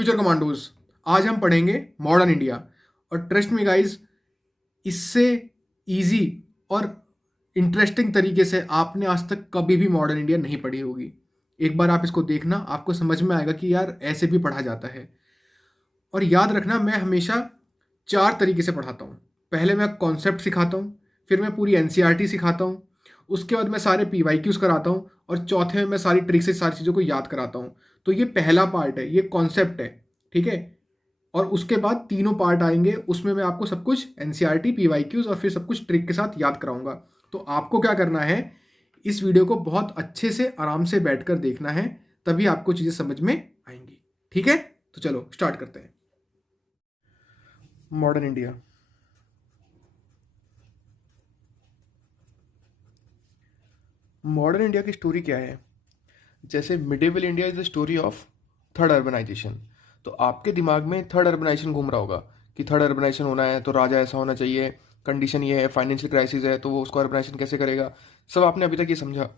Future commandos. आज हम पढ़ेंगे मॉडर्न इंडिया। और ट्रस्ट मी गाइस, इससे इजी और इंटरेस्टिंग तरीके से आपने आज तक कभी भी मॉडर्न इंडिया नहीं पढ़ी होगी। एक बार आप इसको देखना, आपको समझ में आएगा कि यार ऐसे भी पढ़ा जाता है। और याद रखना, मैं हमेशा 4 तरीके से पढ़ाता हूँ। पहले मैं कॉन्सेप्ट सिखाता हूँ, फिर मैं पूरी एनसीईआरटी सिखाता हूँ, उसके बाद मैं सारे पीवाईक्यूज कराता हूँ, और चौथे में मैं सारी ट्रिक से सारी चीज़ों को याद कराता हूँ। तो ये पहला पार्ट है, ये कॉन्सेप्ट है, ठीक है। और उसके बाद तीनों पार्ट आएंगे, उसमें मैं आपको सब कुछ एनसीईआरटी, पीवाईक्यूज और फिर सब कुछ ट्रिक के साथ याद कराऊंगा। तो आपको क्या करना है, इस वीडियो को बहुत अच्छे से आराम से बैठकर देखना है, तभी आपको चीज़ें समझ में आएंगी, ठीक है। तो चलो स्टार्ट करते हैं। Modern India. मॉडर्न इंडिया की स्टोरी क्या है? जैसे medieval India is the story of third urbanisation. तो आपके दिमाग में थर्ड अर्बनाइजेशन घूम रहा होगा कि थर्ड अर्बनाइजेशन होना है तो राजा ऐसा होना चाहिए, कंडीशन ये है, फाइनेंशियल क्राइसिस है तो वो उसको अर्बनाइजेशन कैसे करेगा, सब आपने अभी तक ये समझा।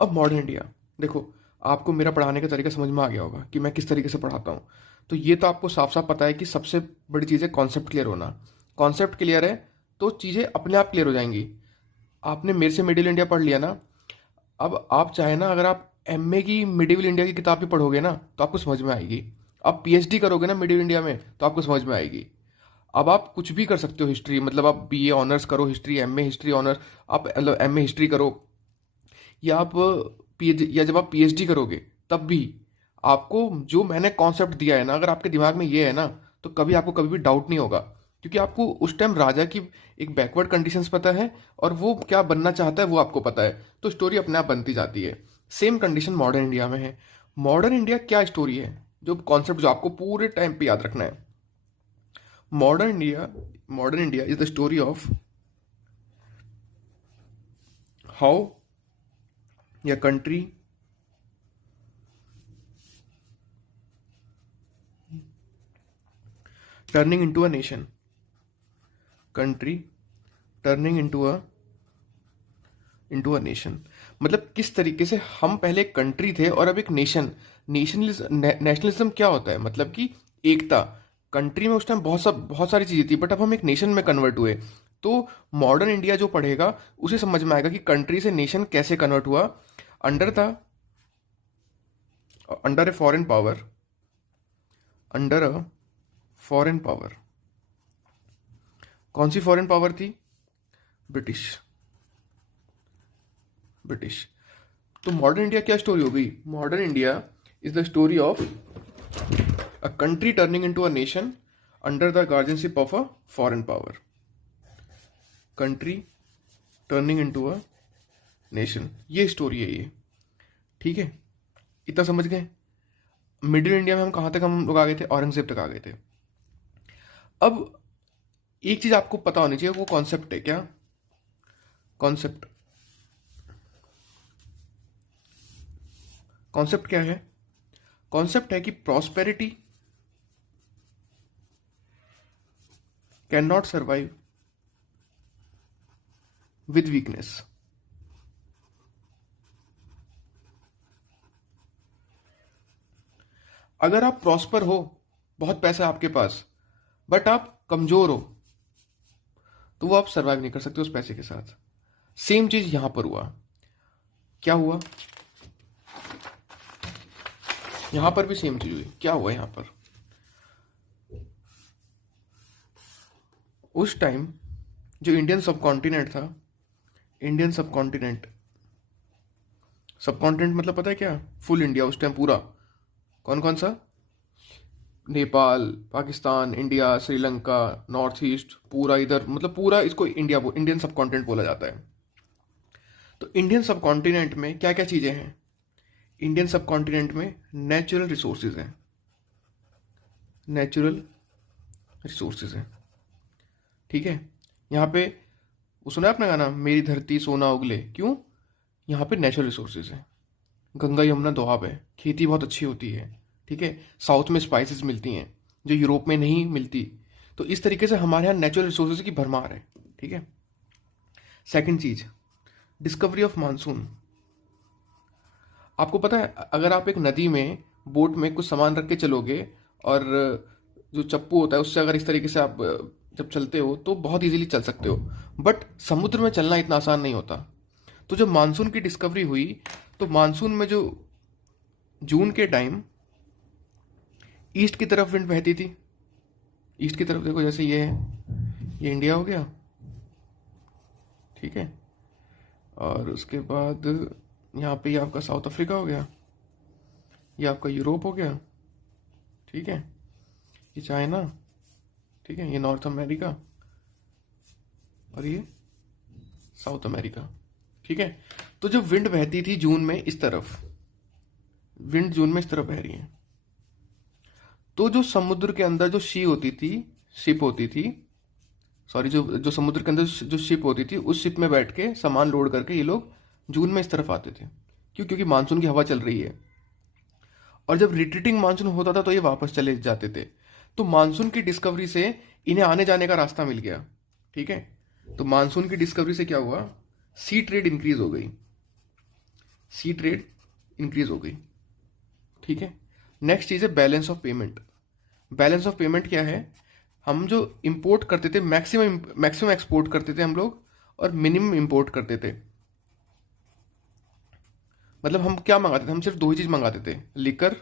अब मॉडर्न इंडिया देखो, आपको मेरा पढ़ाने का तरीका समझ में आ गया होगा कि मैं किस तरीके से पढ़ाता हूँ। तो ये तो आपको साफ साफ पता है कि सबसे बड़ी चीज़ है कॉन्सेप्ट क्लियर होना। कॉन्सेप्ट क्लियर है तो चीज़ें अपने आप क्लियर हो जाएंगी। आपने मेरे से मिडिल इंडिया पढ़ लिया ना, अब आप चाहे ना, अगर आप एमए की मिडिवल इंडिया की किताब भी पढ़ोगे ना तो आपको समझ में आएगी। आप पीएचडी करोगे ना मिडिवल इंडिया में तो आपको समझ में आएगी। अब आप कुछ भी कर सकते हो हिस्ट्री, मतलब आप बीए ऑनर्स करो हिस्ट्री, एमए हिस्ट्री ऑनर्स, आप मतलब एमए हिस्ट्री करो, या आप पीएच या जब आप पीएचडी करोगे तब भी आपको जो मैंने कॉन्सेप्ट दिया है ना, अगर आपके दिमाग में ये है ना, तो कभी आपको कभी भी डाउट नहीं होगा। क्योंकि आपको उस टाइम राजा की एक बैकवर्ड कंडीशंस पता है और वो क्या बनना चाहता है वो आपको पता है, तो स्टोरी अपने आप बनती जाती है। सेम कंडीशन मॉडर्न इंडिया में है। मॉडर्न इंडिया क्या स्टोरी है, जो कॉन्सेप्ट जो आपको पूरे टाइम पे याद रखना है। Modern India is the story of how a country turning into a nation, country turning into a nation. मतलब किस तरीके से हम पहले एक कंट्री थे और अब एक नेशन। नेशनलिज्म क्या होता है, मतलब कि एकता। कंट्री में उस टाइम बहुत सारी चीज़ें थी, बट अब हम एक नेशन में कन्वर्ट हुए। तो मॉडर्न इंडिया जो पढ़ेगा उसे समझ में आएगा कि कंट्री से नेशन कैसे कन्वर्ट हुआ, under the under a foreign power, under a foreign power. कौन सी फॉरेन पावर थी? ब्रिटिश। ब्रिटिश। तो मॉडर्न इंडिया क्या स्टोरी हो गई? Modern India is the story of a country turning into a nation under the guardianship of a foreign power. Country turning into a nation, ये story है ये, ठीक है। इतना समझ गए? मिडिल इंडिया में हम कहाँ तक हम लोग आ गए थे? औरंगजेब तक आ गए थे। अब एक चीज आपको पता होनी चाहिए, वो कॉन्सेप्ट है। क्या कॉन्सेप्ट? कॉन्सेप्ट क्या है? कॉन्सेप्ट है कि prosperity can not survive with weakness. अगर आप प्रॉस्पर हो, बहुत पैसा है आपके पास, बट आप कमजोर हो, तो वो आप सर्वाइव नहीं कर सकते उस पैसे के साथ। सेम चीज यहां पर हुआ। क्या हुआ? यहां पर भी सेम चीज हुई। क्या हुआ यहां पर? उस टाइम जो इंडियन सब कॉन्टिनेंट था, इंडियन सब कॉन्टिनेंट, सब कॉन्टिनेंट मतलब पता है क्या? फुल इंडिया उस टाइम पूरा। कौन कौन सा? Nepal, Pakistan, India, Sri Lanka, north east, पूरा इधर, मतलब पूरा इसको इंडियन सब कॉन्टिनेंट बोला जाता है। तो इंडियन सब कॉन्टिनेंट में क्या क्या चीज़ें हैं? इंडियन सब कॉन्टिनेंट में नेचुरल रिसोर्सेज हैं। नेचुरल रिसोर्सेज हैं, ठीक है। यहाँ पे वो सुना है आपने गाना, मेरी धरती सोना उगले? क्यों? यहाँ पे नेचुरल रिसोर्सेज हैं। गंगा यमुना दोआब है, खेती बहुत अच्छी होती है, ठीक है। साउथ में स्पाइसेस मिलती हैं जो यूरोप में नहीं मिलती। तो इस तरीके से हमारे यहाँ नेचुरल रिसोर्सेज की भरमार है, ठीक है। सेकंड चीज, डिस्कवरी ऑफ मानसून। आपको पता है, अगर आप एक नदी में बोट में कुछ सामान रख के चलोगे और जो चप्पू होता है उससे अगर इस तरीके से आप जब चलते हो तो बहुत इजीली चल सकते हो। बट समुद्र में चलना इतना आसान नहीं होता। तो जब मानसून की डिस्कवरी हुई तो मानसून में जो जून के टाइम ईस्ट की तरफ विंड बहती थी। ईस्ट की तरफ देखो, जैसे ये है, ये इंडिया हो गया, ठीक है, और उसके बाद यहाँ पे ये आपका साउथ अफ्रीका हो गया, ये आपका यूरोप हो गया, ठीक है, ये चाइना, ठीक है, ये नॉर्थ अमेरिका और ये साउथ अमेरिका, ठीक है। तो जब विंड बहती थी जून में इस तरफ, विंड जून में इस तरफ बह रही है, तो जो समुद्र के अंदर जो शिप होती थी, सॉरी, जो जो समुद्र के अंदर जो शिप होती थी, उस शिप में बैठ के सामान लोड करके ये लोग जून में इस तरफ आते थे। क्यों? क्योंकि मानसून की हवा चल रही है। और जब रिट्रीटिंग मानसून होता था तो ये वापस चले जाते थे। तो मानसून की डिस्कवरी से इन्हें आने जाने का रास्ता मिल गया, ठीक है। तो मानसून की डिस्कवरी से क्या हुआ? सी ट्रेड इंक्रीज हो गई, सी ट्रेड इंक्रीज हो गई, ठीक है। नेक्स्ट चीज है balance of payment. Balance of payment क्या है? हम जो इंपोर्ट करते थे, मैक्सिमम एक्सपोर्ट करते थे हम लोग और मिनिमम इंपोर्ट करते थे। मतलब हम क्या मंगाते थे? हम सिर्फ दो ही चीज मंगाते थे, लिकर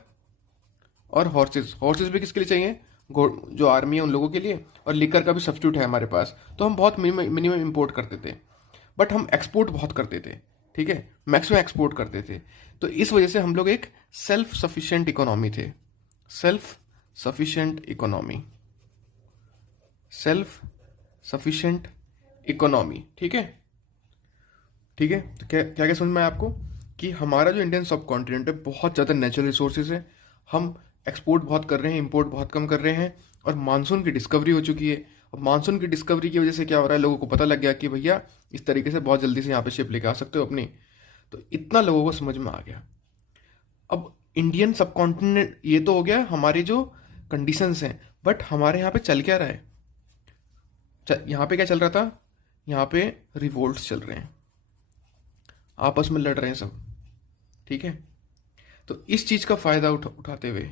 और हॉर्सेस। हॉर्सेस भी किसके लिए चाहिए? जो आर्मी है उन लोगों के लिए, और लिकर का भी सब्स्टिट्यूट है हमारे पास। तो हम बहुत मिनिमम इंपोर्ट करते थे, बट हम एक्सपोर्ट बहुत करते थे, ठीक है, मैक्सिमम एक्सपोर्ट करते थे। तो इस वजह से हम लोग एक सेल्फ सफिशिएंट इकोनॉमी थे, self sufficient economy, self sufficient economy, ठीक है, ठीक है। तो क्या क्या क्या समझ में आया आपको कि हमारा जो इंडियन सब कॉन्टिनेंट है बहुत ज़्यादा नेचुरल रिसोर्सेज है, हम एक्सपोर्ट बहुत कर रहे हैं, इंपोर्ट बहुत कम कर रहे हैं, और मानसून की डिस्कवरी हो चुकी है। और मानसून की डिस्कवरी की वजह से क्या हो रहा है, लोगों को पता लग गया कि भैया इस तरीके से बहुत जल्दी से यहाँ पे शिप लेके आ सकते हो अपनी। तो इतना लोगों को समझ में आ गया। अब इंडियन सब कॉन्टिनेंट ये तो हो गया हमारी जो कंडीशंस हैं, बट हमारे यहाँ पे चल क्या रहा है? यहाँ पे क्या चल रहा था? यहाँ पे रिवोल्ट्स चल रहे हैं, आपस में लड़ रहे हैं सब, ठीक है। तो इस चीज का फायदा उठाते हुए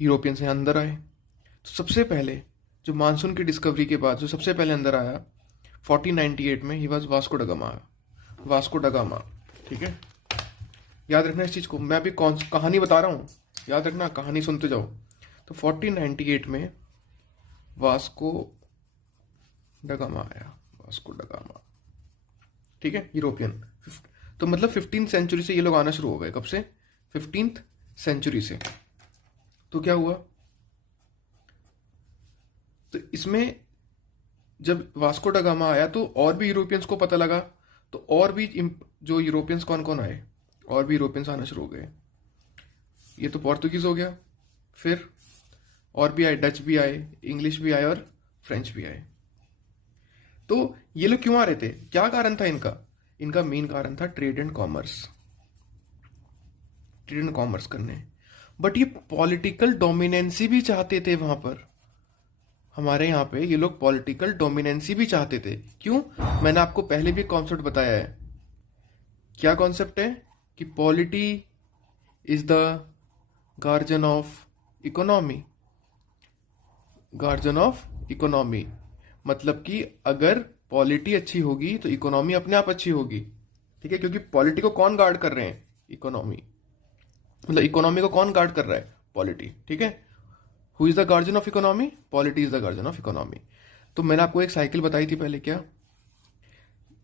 यूरोपियंस यहाँ अंदर आए। तो सबसे पहले जो मानसून की डिस्कवरी के बाद जो सबसे पहले अंदर आया 1498 में, he was Vasco da Gama, Vasco da Gama, ठीक है। याद रखना इस चीज को, मैं अभी कौन सी कहानी बता रहा हूँ, याद रखना, कहानी सुनते जाओ। तो 1498 में वास्को ड गामा आया, वास्को ड गामा, ठीक है, यूरोपियन। तो मतलब 15th सेंचुरी से ये लोग आना शुरू हो गए। कब से? 15th सेंचुरी से। तो क्या हुआ? तो इसमें जब वास्को ड गामा आया तो और भी यूरोपियंस को पता लगा, तो और भी जो यूरोपियंस कौन कौन आए, और भी यूरोपियंस आना शुरू हो गए। ये तो पोर्तुगीज हो गया, फिर और भी आए, डच भी आए, इंग्लिश भी आए और फ्रेंच भी आए। तो ये लोग क्यों आ रहे थे? क्या कारण था इनका? इनका मेन कारण था trade and commerce, trade and commerce करने। बट ये पॉलिटिकल डोमिनेंसी भी चाहते थे वहां पर। हमारे यहाँ पे ये लोग पॉलिटिकल डोमिनेंसी भी चाहते थे। क्यों? मैंने आपको पहले भी कॉन्सेप्ट बताया है। क्या कॉन्सेप्ट है? कि polity is the guardian of economy, guardian of economy. मतलब कि अगर पॉलिटी अच्छी होगी तो इकोनॉमी अपने आप अच्छी होगी, ठीक है। क्योंकि पॉलिटी को कौन गार्ड कर रहे हैं? इकोनॉमी। मतलब इकोनॉमी को कौन गार्ड कर रहा है? पॉलिटी, ठीक है। Who is the guardian of economy? Polity is the guardian of economy. तो मैंने आपको एक साइकिल बताई थी पहले, क्या?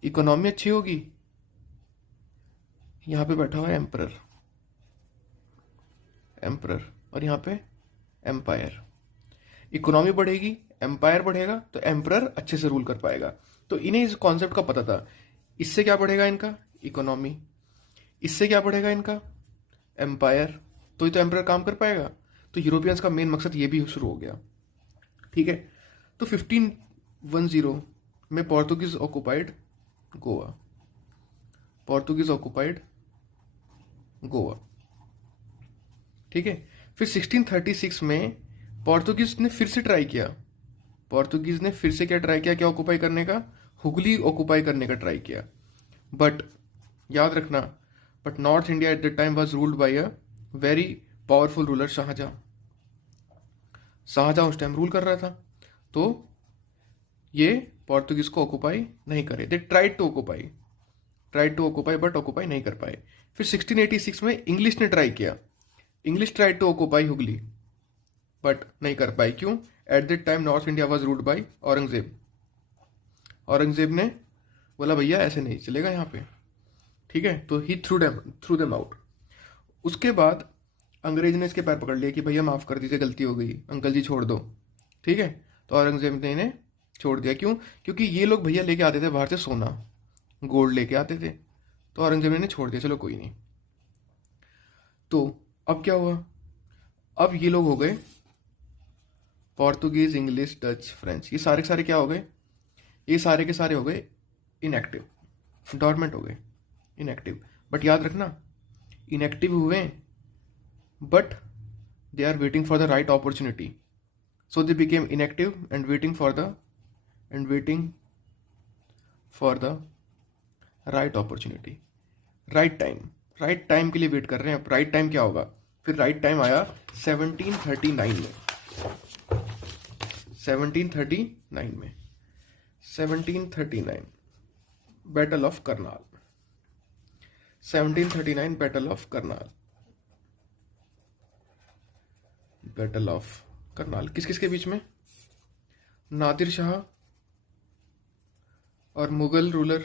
इकोनॉमी अच्छी होगी, यहां पे बैठा हुआ है एम्परर, एम्परर, और यहां पे एम्पायर। इकोनॉमी बढ़ेगी, एम्पायर बढ़ेगा, तो एम्परर अच्छे से रूल कर पाएगा। तो इन्हें इस कॉन्सेप्ट का पता था। इससे क्या बढ़ेगा इनका? इकोनॉमी। इससे क्या बढ़ेगा इनका? एम्पायर। तो ये तो एम्परर काम कर पाएगा। तो यूरोपियंस का मेन मकसद ये भी शुरू हो गया, ठीक है। तो 1510 में पोर्तुगीज ऑक्युपाइड गोवा, पोर्तुगीज ऑक्युपाइड गोवा, ठीक है। फिर 1636 में पोर्तुगीज ने फिर से ट्राई किया, पोर्तुगीज ने फिर से क्या ट्राई किया? क्या ऑक्युपाई करने का? हुगली ऑक्युपाई करने का ट्राई किया। बट याद रखना, but north India at the time was ruled by a very powerful ruler Shahjahan. Shahjahan उस टाइम रूल कर रहा था, तो ये पोर्तुगीज को ऑक्युपाई नहीं करे। They tried to occupy but occupy नहीं कर पाए। फिर 1686 में इंग्लिश ने ट्राई किया। English tried to occupy Hugli but नहीं कर पाई। क्यों? At that time north India was ruled by Aurangzeb. Aurangzeb ने बोला भैया ऐसे नहीं चलेगा यहाँ पे, ठीक है, तो ही थ्रू देम आउट। उसके बाद अंग्रेज ने इसके पैर पकड़ लिए कि भैया माफ़ कर दीजिए, गलती हो गई, अंकल जी छोड़ दो, ठीक है। तो औरंगजेब ने इन्हें छोड़ दिया। क्यों? क्योंकि ये लोग भैया लेके आते थे बाहर से सोना, गोल्ड लेके आते थे, तो औरंगजेब ने इन्हें छोड़ दिया, चलो कोई नहीं। तो अब क्या हुआ? अब ये लोग हो गए पोर्तुगीज, इंग्लिश, डच, फ्रेंच, ये सारे के सारे क्या हो गए? ये सारे के सारे हो गए इनएक्टिव, डॉर्मेंट हो गए, इनएक्टिव। बट याद रखना, इनएक्टिव हुए but they are waiting for the right opportunity, so they became inactive and waiting for the right opportunity, right time के लिए वेट कर रहे हैं। अब राइट टाइम क्या होगा? फिर राइट टाइम आया 1739 में। 1739 battle of Karnal. 1739 battle of Karnal किस किस के बीच में? नादिर शाह और मुगल रूलर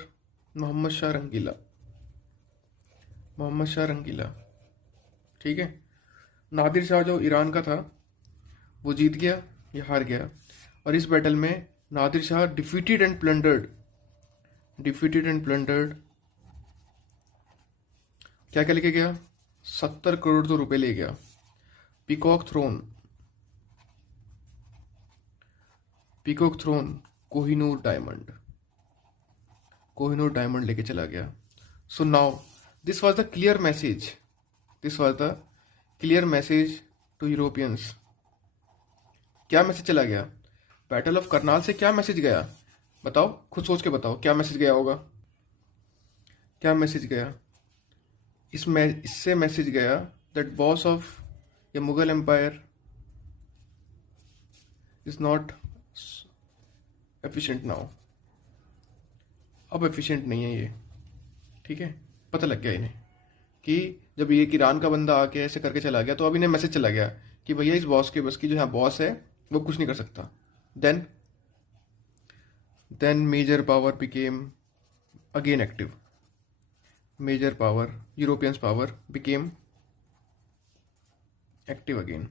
मोहम्मद शाह रंगीला, ठीक है। नादिर शाह जो ईरान का था वो जीत गया, ये हार गया। और इस बैटल में Nadir Shah defeated and plundered क्या क्या लेके गया? 70 करोड़ तो रुपए ले गया। पीकॉक थ्रोन, कोहिनूर डायमंड लेके चला गया। So now this was the clear message to Europeans. क्या मैसेज चला गया? बैटल ऑफ करनाल से क्या मैसेज गया? बताओ, खुद सोच के बताओ, क्या मैसेज गया होगा? क्या मैसेज गया? इससे मैसेज गया that boss of the Mughal empire is not efficient now. अब एफिशिएंट नहीं है ये, ठीक है। पता लग गया इन्हें कि जब ये ईरान का बंदा आके ऐसे करके चला गया, तो अब इन्हें मैसेज चला गया कि भैया इस बॉस के बस की, जो यहाँ बॉस है वो कुछ नहीं कर सकता। Then major power became again active. Europeans power became active again,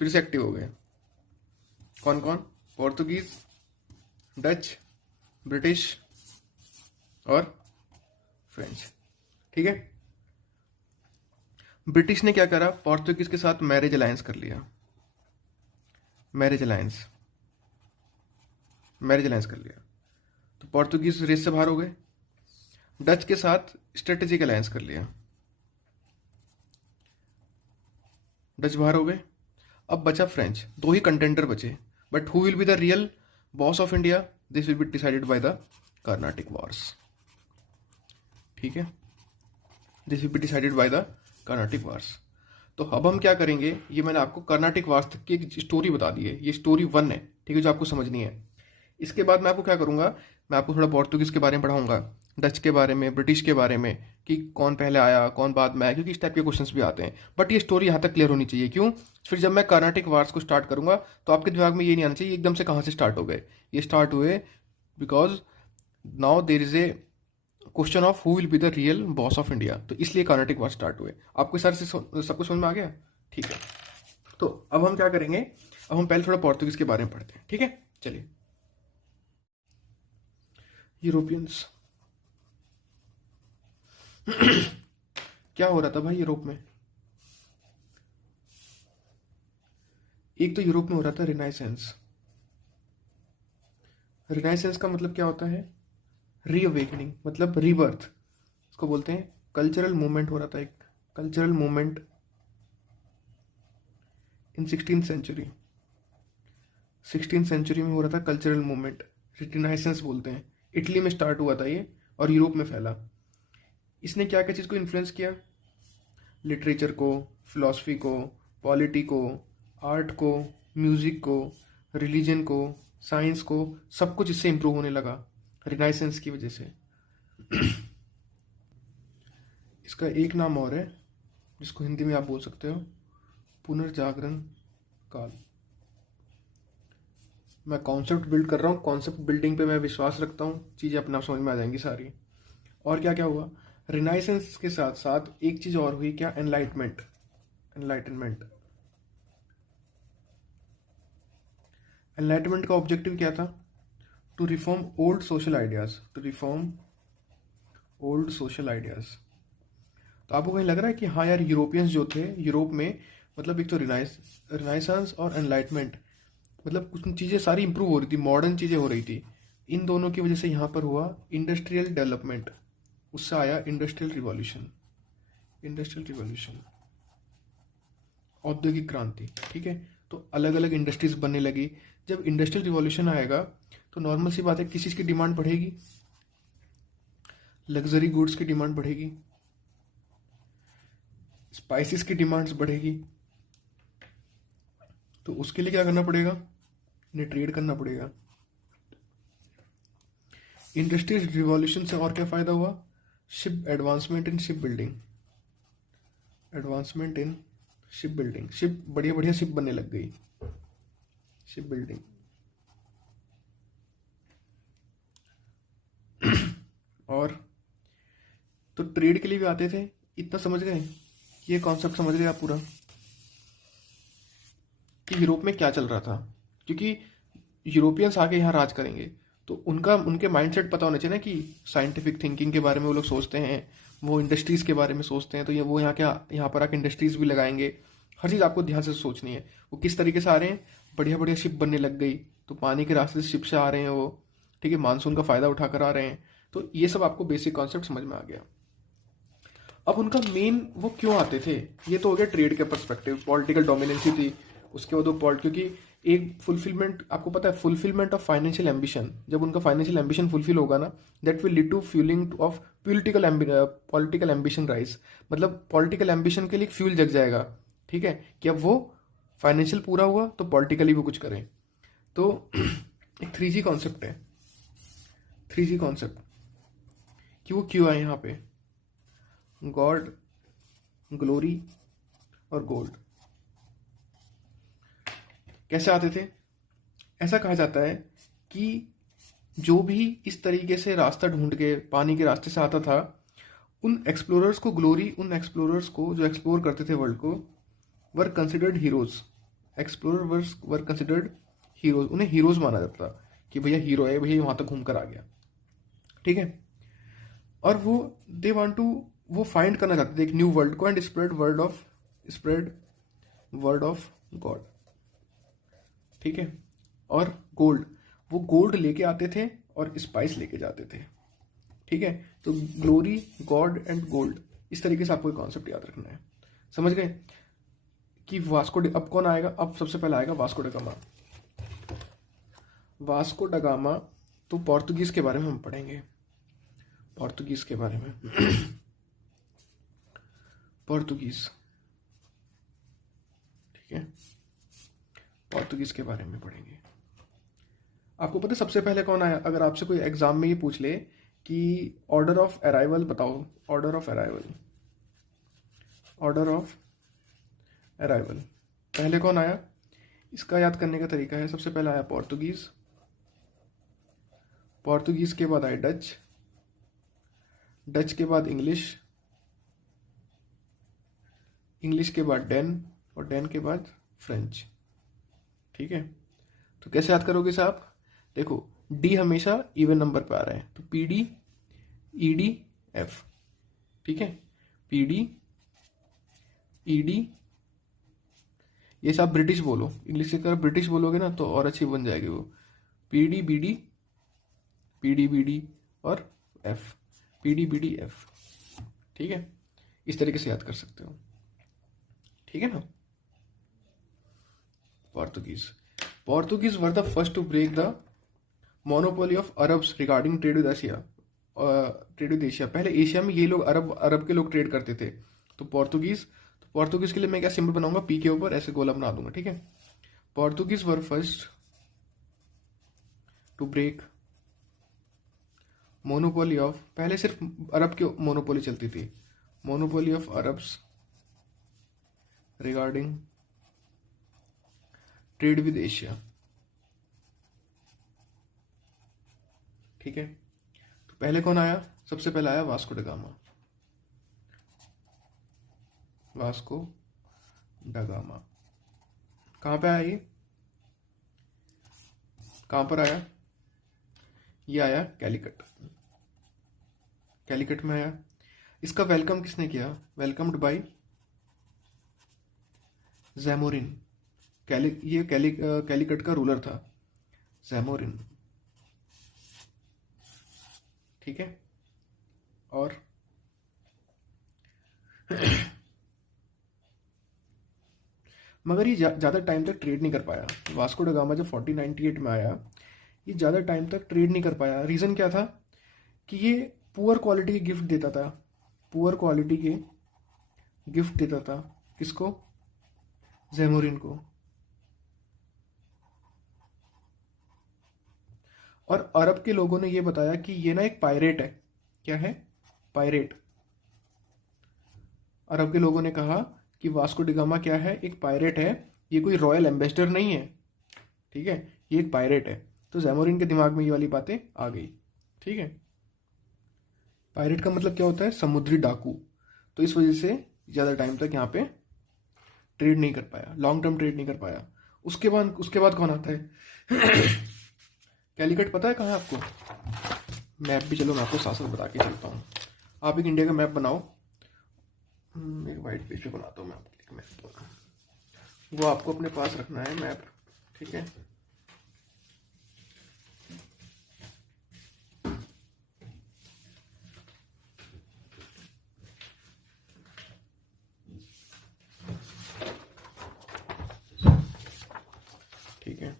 फिर से एक्टिव हो गए। कौन कौन? पोर्तुगीज, डच, ब्रिटिश और फ्रेंच, ठीक है। ब्रिटिश ने क्या करा? पोर्तुगीज के साथ मैरिज अलायंस कर लिया। मैरिज अलायंस कर लिया, तो पोर्तुगीज रेस से बाहर हो गए। डच के साथ स्ट्रेटेजिक अलायंस कर लिया, डच बाहर हो गए। अब बचा फ्रेंच। दो ही कंटेंडर बचे, but who will be the real boss of India? This will be decided by the Carnatic Wars, ठीक है। This will be decided by the Carnatic Wars. तो अब हम क्या करेंगे, ये मैंने आपको कर्नाटिक वॉर्स तक की एक स्टोरी बता दी है, ये स्टोरी 1 है, ठीक है, जो आपको समझनी है। इसके बाद मैं आपको क्या करूंगा, मैं आपको थोड़ा पोर्तुगीज के बारे में पढ़ाऊंगा, डच के बारे में, ब्रिटिश के बारे में, कि कौन पहले आया कौन बाद में आया, क्योंकि इस टाइप के क्वेश्चंस भी आते हैं। बट ये स्टोरी यहाँ तक क्लियर होनी चाहिए। क्यों? फिर जब मैं कर्नाटिक वार्स को स्टार्ट करूंगा तो आपके दिमाग में ये नहीं आना चाहिए एकदम से कहाँ से स्टार्ट हो गए। ये स्टार्ट हुए because now there is a question of who will be the real boss of India, तो इसलिए कर्नाटिक वार स्टार्ट हुए। आपको सर से सब कुछ समझ में आ गया? ठीक है। तो अब हम क्या करेंगे, अब हम पहले थोड़ा पोर्तुगीज के बारे में पढ़ते हैं, ठीक है। चलिए, यूरोपियंस क्या हो रहा था भाई यूरोप में? एक तो यूरोप में हो रहा था रिनाइसेंस। रिनाइसेंस का मतलब क्या होता है? रीअवेकनिंग, मतलब रीबर्थ, इसको बोलते हैं। कल्चरल मूवमेंट हो रहा था, एक cultural movement in 16th century. 16th century में हो रहा था कल्चरल मूवमेंट, रिनाइसेंस बोलते हैं। इटली में स्टार्ट हुआ था ये और यूरोप में फैला। इसने क्या क्या चीज़ को इन्फ्लुएंस किया? लिटरेचर को, फिलॉसफी को, पॉलिटी को, आर्ट को, म्यूज़िक को, रिलीजन को, साइंस को, सब कुछ इससे इम्प्रूव होने लगा रिनाइसेंस की वजह से। इसका एक नाम और है जिसको हिंदी में आप बोल सकते हो पुनर्जागरण काल। मैं कॉन्सेप्ट बिल्ड कर रहा हूँ, कॉन्सेप्ट बिल्डिंग पे मैं विश्वास रखता हूँ, चीज़ें अपने आप समझ में आ जाएंगी सारी। और क्या क्या हुआ रिनाइसेंस के साथ साथ, एक चीज़ और हुई, क्या, एनलाइटमेंट। एनलाइटमेंट एनलाइटमेंट का ऑब्जेक्टिव क्या था? To reform old social ideas, to reform old social ideas. तो आपको कहीं लग रहा है कि हाँ यार, यूरोपियंस जो थे यूरोप में, मतलब एक तो रिनाइसेंस और एनलाइटमेंट, मतलब कुछ चीज़ें सारी इंप्रूव हो रही थी, मॉडर्न चीज़ें हो रही थी। इन दोनों की वजह से यहाँ पर हुआ इंडस्ट्रियल डेवलपमेंट, उससे आया इंडस्ट्रियल रिवॉल्यूशन। इंडस्ट्रियल रिवॉल्यूशन, औद्योगिक क्रांति, ठीक है। तो अलग अलग इंडस्ट्रीज बनने लगी। जब इंडस्ट्रियल रिवॉल्यूशन आएगा तो नॉर्मल सी बात है, किस चीज़ की डिमांड बढ़ेगी? लग्जरी गुड्स की डिमांड बढ़ेगी, स्पाइसेस की डिमांड्स बढ़ेगी। तो उसके लिए क्या करना पड़ेगा? इन्हें ट्रेड करना पड़ेगा। इंडस्ट्रियल रिवॉल्यूशन से और क्या फ़ायदा हुआ? Ship advancement in ship building, advancement in ship building, ship बढ़िया बढ़िया शिप बनने लग गई, शिप बिल्डिंग। और तो ट्रेड के लिए भी आते थे। इतना समझ गए, ये कॉन्सेप्ट समझ गए आप पूरा कि यूरोप में क्या चल रहा था? क्योंकि यूरोपियंस आके यहाँ राज करेंगे तो उनके माइंडसेट पता होना चाहिए ना, कि साइंटिफिक थिंकिंग के बारे में वो लोग सोचते हैं, वो इंडस्ट्रीज़ के बारे में सोचते हैं। तो ये वो यहाँ पर आके इंडस्ट्रीज़ भी लगाएंगे। हर चीज़ आपको ध्यान से सोचनी है। वो किस तरीके से आ रहे हैं? बढ़िया बढ़िया शिप बनने लग गई, तो पानी के रास्ते से शिप से आ रहे हैं वो, ठीक है, मानसून का फ़ायदा उठाकर आ रहे हैं। तो ये सब आपको बेसिक कॉन्सेप्ट समझ में आ गया। अब उनका मेन वो क्यों आते थे, ये तो हो गया ट्रेड के पर्सपेक्टिव, पॉलिटिकल डोमिनेंसी थी। उसके बाद वो क्योंकि एक फुलफिलमेंट, आपको पता है, फुलफिलमेंट ऑफ फाइनेंशियल एम्बिशन, जब उनका फाइनेंशियल एम्बिशन फुलफिल होगा ना, that will lead to fuelling of political ambition rise. मतलब पॉलिटिकल एम्बिशन के लिए फ्यूल जग जाएगा, ठीक है, कि अब वो फाइनेंशियल पूरा हुआ तो पॉलिटिकली भी कुछ करें। तो एक 3G कॉन्सेप्ट है, 3G कॉन्सेप्ट, कि वो क्यों आए यहाँ पे? गॉड, ग्लोरी और गोल्ड। कैसे आते थे? ऐसा कहा जाता है कि जो भी इस तरीके से रास्ता ढूंढ के पानी के रास्ते से आता था, उन एक्सप्लोरर्स को ग्लोरी, उन एक्सप्लोरर्स को जो एक्सप्लोर करते थे वर्ल्ड को, were considered heroes. Explorer were considered heroes, उन्हें हीरोज माना जाता था कि भैया हीरो है, भैया वहां तक घूम कर आ गया, ठीक है। और वो दे वांट टू, वो फाइंड करना चाहते थे एक न्यू वर्ल्ड को, and spread word of God, ठीक है। और गोल्ड, वो गोल्ड लेके आते थे और स्पाइस लेके जाते थे, ठीक है। तो ग्लोरी, गॉड एंड गोल्ड, इस तरीके से आपको एक कॉन्सेप्ट याद रखना है। समझ गए कि अब कौन आएगा? अब सबसे पहले आएगा Vasco da Gama. Vasco da Gama, तो पोर्तुगीज के बारे में हम पढ़ेंगे, पोर्तुगीज के बारे में। पोर्तुगीज, ठीक है, पोर्तुगीज के बारे में पढ़ेंगे। आपको पता है सबसे पहले कौन आया? अगर आपसे कोई एग्जाम में ये पूछ ले कि ऑर्डर ऑफ अराइवल बताओ, order of arrival, order of arrival, पहले कौन आया? इसका याद करने का तरीका है, सबसे पहले आया पोर्तुगीज, पोर्तुगीज के बाद आए डच, डच के बाद इंग्लिश, इंग्लिश के बाद डेन, और डेन के बाद फ्रेंच, ठीक है। तो कैसे याद करोगे साहब? देखो, डी हमेशा इवन नंबर पे आ रहा है, तो P D, E D, F, ठीक है, पी डी, ई डी। ये सब ब्रिटिश बोलो, इंग्लिश की तरह ब्रिटिश बोलोगे ना तो और अच्छी बन जाएगी वो। P D B D, P D B D और F, P D B D F, ठीक है। इस तरीके से याद कर सकते हो, ठीक है ना। Portuguese were the first to break the monopoly of Arabs regarding trade with Asia, trade with Asia. पहले एशिया में ये लोग, अरब के लोग ट्रेड करते थे, तो पोर्तुगीज के लिए मैं क्या सिंबल बनाऊंगा, पी के ऊपर ऐसे गोला बना दूंगा, ठीक है। Portuguese were first to break monopoly of, पहले सिर्फ अरब की मोनोपोली चलती थी, monopoly of Arabs regarding trade with Asia, ठीक है। तो पहले कौन आया, सबसे पहले आया Vasco da Gama, Vasco da Gama. कहाँ पे आया ये, कहाँ पर आया, ये आया कैलिकट, कैलिकट में आया। इसका वेलकम किसने किया, वेलकम्ड बाय जैमोरिन, कैलिकट का रूलर था जैमोरिन, ठीक है। और मगर ये ज़्यादा टाइम तक ट्रेड नहीं कर पाया, वास्को ड गामा जब 1498 में आया, ये ज़्यादा टाइम तक ट्रेड नहीं कर पाया। रीज़न क्या था कि ये पुअर क्वालिटी के गिफ्ट देता था, पुअर क्वालिटी के गिफ्ट देता था, किसको, जैमोरिन को। और अरब के लोगों ने ये बताया कि ये ना एक पायरेट है, क्या है, पायरेट। अरब के लोगों ने कहा कि वास्को डी गामा क्या है, एक पायरेट है, ये कोई रॉयल एम्बेसडर नहीं है, ठीक है, ये एक पायरेट है। तो जैमोरिन के दिमाग में ये वाली बातें आ गई, ठीक है। पायरेट का मतलब क्या होता है, समुद्री डाकू। तो इस वजह से ज़्यादा टाइम तक यहाँ पे ट्रेड नहीं कर पाया, लॉन्ग टर्म ट्रेड नहीं कर पाया। उसके बाद कौन आता है कैलिकट, पता है कहाँ है आपको, मैप भी चलो मैं आपको साथ साथ बता के चलता हूँ। आप एक इंडिया का मैप बनाओ, एक वाइट पेज पे बनाता हूँ मैं आपके लिए मैप, वो आपको अपने पास रखना है मैप, ठीक है। ठीक है,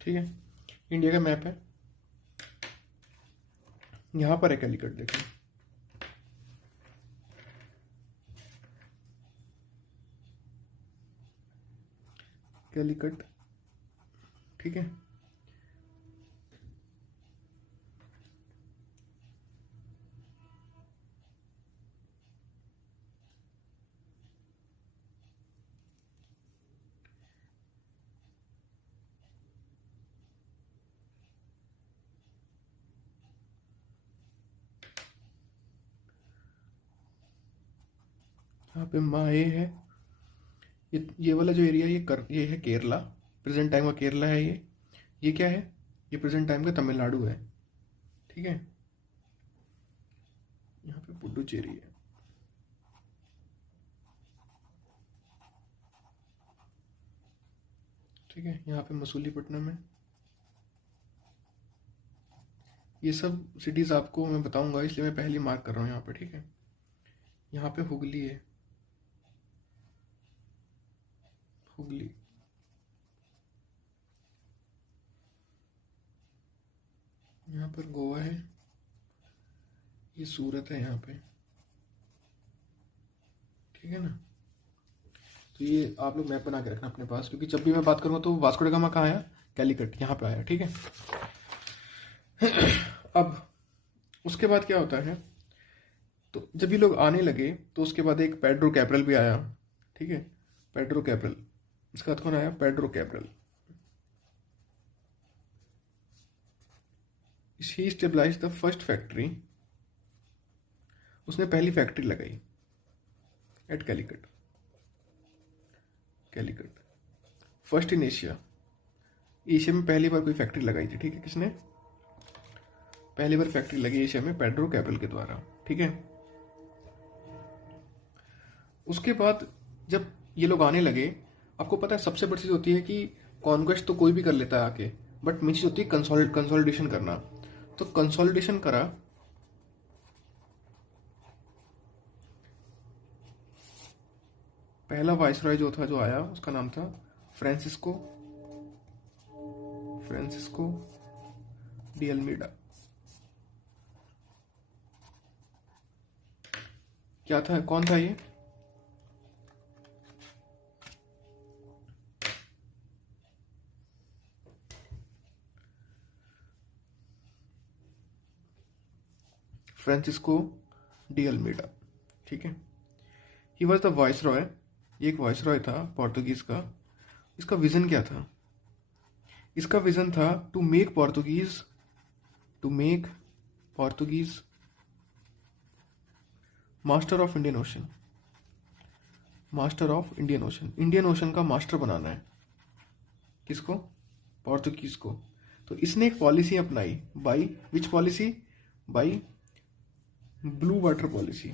ठीक है, इंडिया का मैप है, यहाँ पर है कैलिकट, देखो कैलिकट, ठीक है। यहाँ पे माहे है, ये वाला जो एरिया ये है केरला, प्रेजेंट टाइम का केरला है ये क्या है, ये प्रेजेंट टाइम का तमिलनाडु है, ठीक है। यहाँ पे पुडुचेरी है, ठीक है। यहाँ पे मसूलीपट्टनम है। ये सब सिटीज़ आपको मैं बताऊंगा, इसलिए मैं पहले मार्क कर रहा हूँ यहाँ पे, ठीक है। यहाँ पे हुगली है, हुगली, यहाँ पर गोवा है, ये सूरत है यहाँ पे, ठीक है ना। तो ये आप लोग मैप बना के रखना अपने पास, क्योंकि जब भी मैं बात करूँगा तो वास्को ड गामा कहाँ आया, कैलिकट यहाँ पे आया, ठीक है। अब उसके बाद क्या होता है, तो जब ये लोग आने लगे तो उसके बाद एक पेड्रो कैब्रल भी आया, ठीक है, पेड्रो कैब्रल इसका बाद कौन आया? Pedro Cabral. He stabilize the first factory, उसने पहली फैक्ट्री लगाई at Calicut. Calicut first in Asia, Asia में पहली बार कोई फैक्ट्री लगाई थी, ठीक है। किसने पहली बार फैक्ट्री लगी एशिया में? पेड्रो कैब्रल के द्वारा, ठीक है। उसके बाद जब ये लोग आने लगे, आपको पता है सबसे बड़ी चीज़ होती है कि कॉन्क्वेस्ट तो कोई भी कर लेता है आके, बट मेन चीज़ होती है कंसोलिडेशन करना। तो कंसोलिडेशन करा, पहला वाइसरॉय जो था, जो आया, उसका नाम था फ्रांसिस्को डी अल्मीडा। क्या था, कौन था ये? फ्रांसिस्को डी अल्मीडा, ठीक है। ही वॉज द वाइसरॉय, ये एक वाइसरॉय था पोर्तुगीज का। इसका विजन क्या था? इसका विजन था to make Portuguese master of Indian Ocean. Indian Ocean का मास्टर बनाना है। किसको? पोर्तुगीज को। तो इसने एक पॉलिसी अपनाई, by which policy? By blue water policy.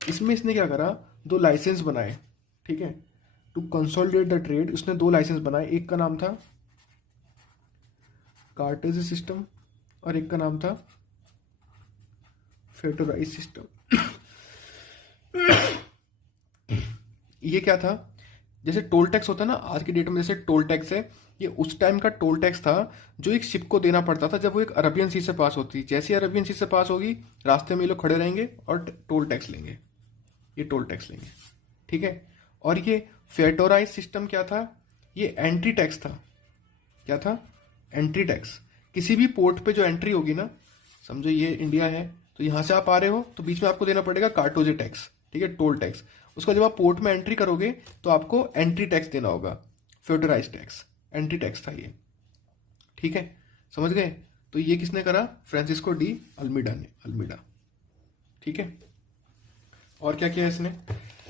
इसमें इसने क्या करा, 2 लाइसेंस बनाए, ठीक है। टू कंसोलिडेट द ट्रेड, उसने 2 लाइसेंस बनाए। एक का नाम था कार्टेज सिस्टम और एक का नाम था फेडराइज सिस्टम। ये क्या था? जैसे टोल टैक्स होता है ना आज की डेट में, जैसे टोल टैक्स है, ये उस टाइम का टोल टैक्स था जो एक शिप को देना पड़ता था जब वो एक अरबियन सी से पास होती। जैसे ही अरबियन सी से पास होगी, रास्ते में ये लोग खड़े रहेंगे और टोल टैक्स लेंगे, ये टोल टैक्स लेंगे, ठीक है। और ये फेडराइज सिस्टम क्या था? ये एंट्री टैक्स था। क्या था? Entry tax. किसी भी पोर्ट पे जो एंट्री होगी ना, समझो ये इंडिया है, तो यहाँ से आप आ रहे हो तो बीच में आपको देना पड़ेगा कार्टोजे टैक्स, ठीक है, टोल टैक्स। उसका जब आप पोर्ट में एंट्री करोगे तो आपको एंट्री टैक्स देना होगा, फेडराइज टैक्स, एंट्री टैक्स था ये, ठीक है, समझ गए। तो ये किसने करा? फ्रांसिस्को डी अल्मीडा ने, अल्मीडा, ठीक है। और क्या किया इसने?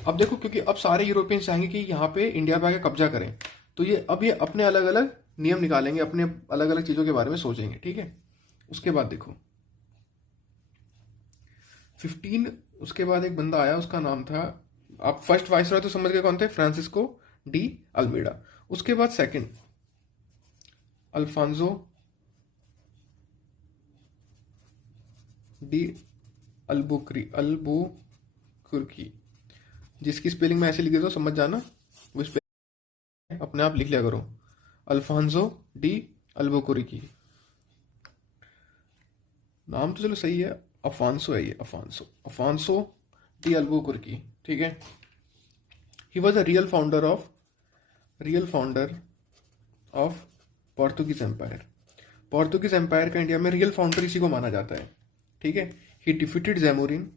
अब देखो, क्योंकि अब सारे यूरोपियंस चाहेंगे कि यहाँ पे इंडिया पे आके कब्जा करें, तो ये अपने अलग अलग नियम निकालेंगे, अपने अलग अलग चीज़ों के बारे में सोचेंगे, ठीक है। उसके बाद देखो 15, उसके बाद एक बंदा आया, उसका नाम था, आप फर्स्ट वाइसरॉय तो समझ गए कौन थे? Francisco de Almeida. उसके बाद सेकंड अल्फांसो डी अल्बुकुर्की, जिसकी स्पेलिंग में ऐसे लिख दो, समझ जाना, वो स्पेलिंग अपने आप लिख लिया करो, अल्फांसो डी अल्बुकुर्की। नाम तो चलो सही है, अफांसो है ये, अफांसो डी अल्बुकुर्की, ठीक है। He was a real founder of Portuguese empire. Portuguese empire का इंडिया में रियल फाउंडर इसी को माना जाता है, ठीक है। He defeated Zamorin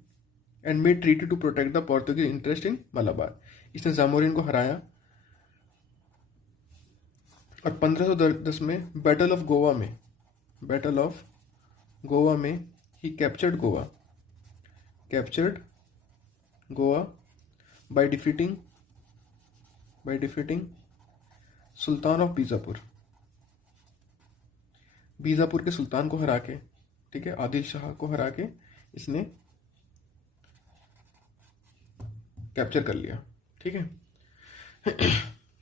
and made treaty to protect the Portuguese interest in Malabar. इसने जैमोरिन को हराया और 1510 में बैटल ऑफ गोवा में ही captured Goa by defeating sultan of Bijapur के सुल्तान को हरा के, ठीक है, आदिल शाह को हरा के इसने कैप्चर कर लिया, ठीक है।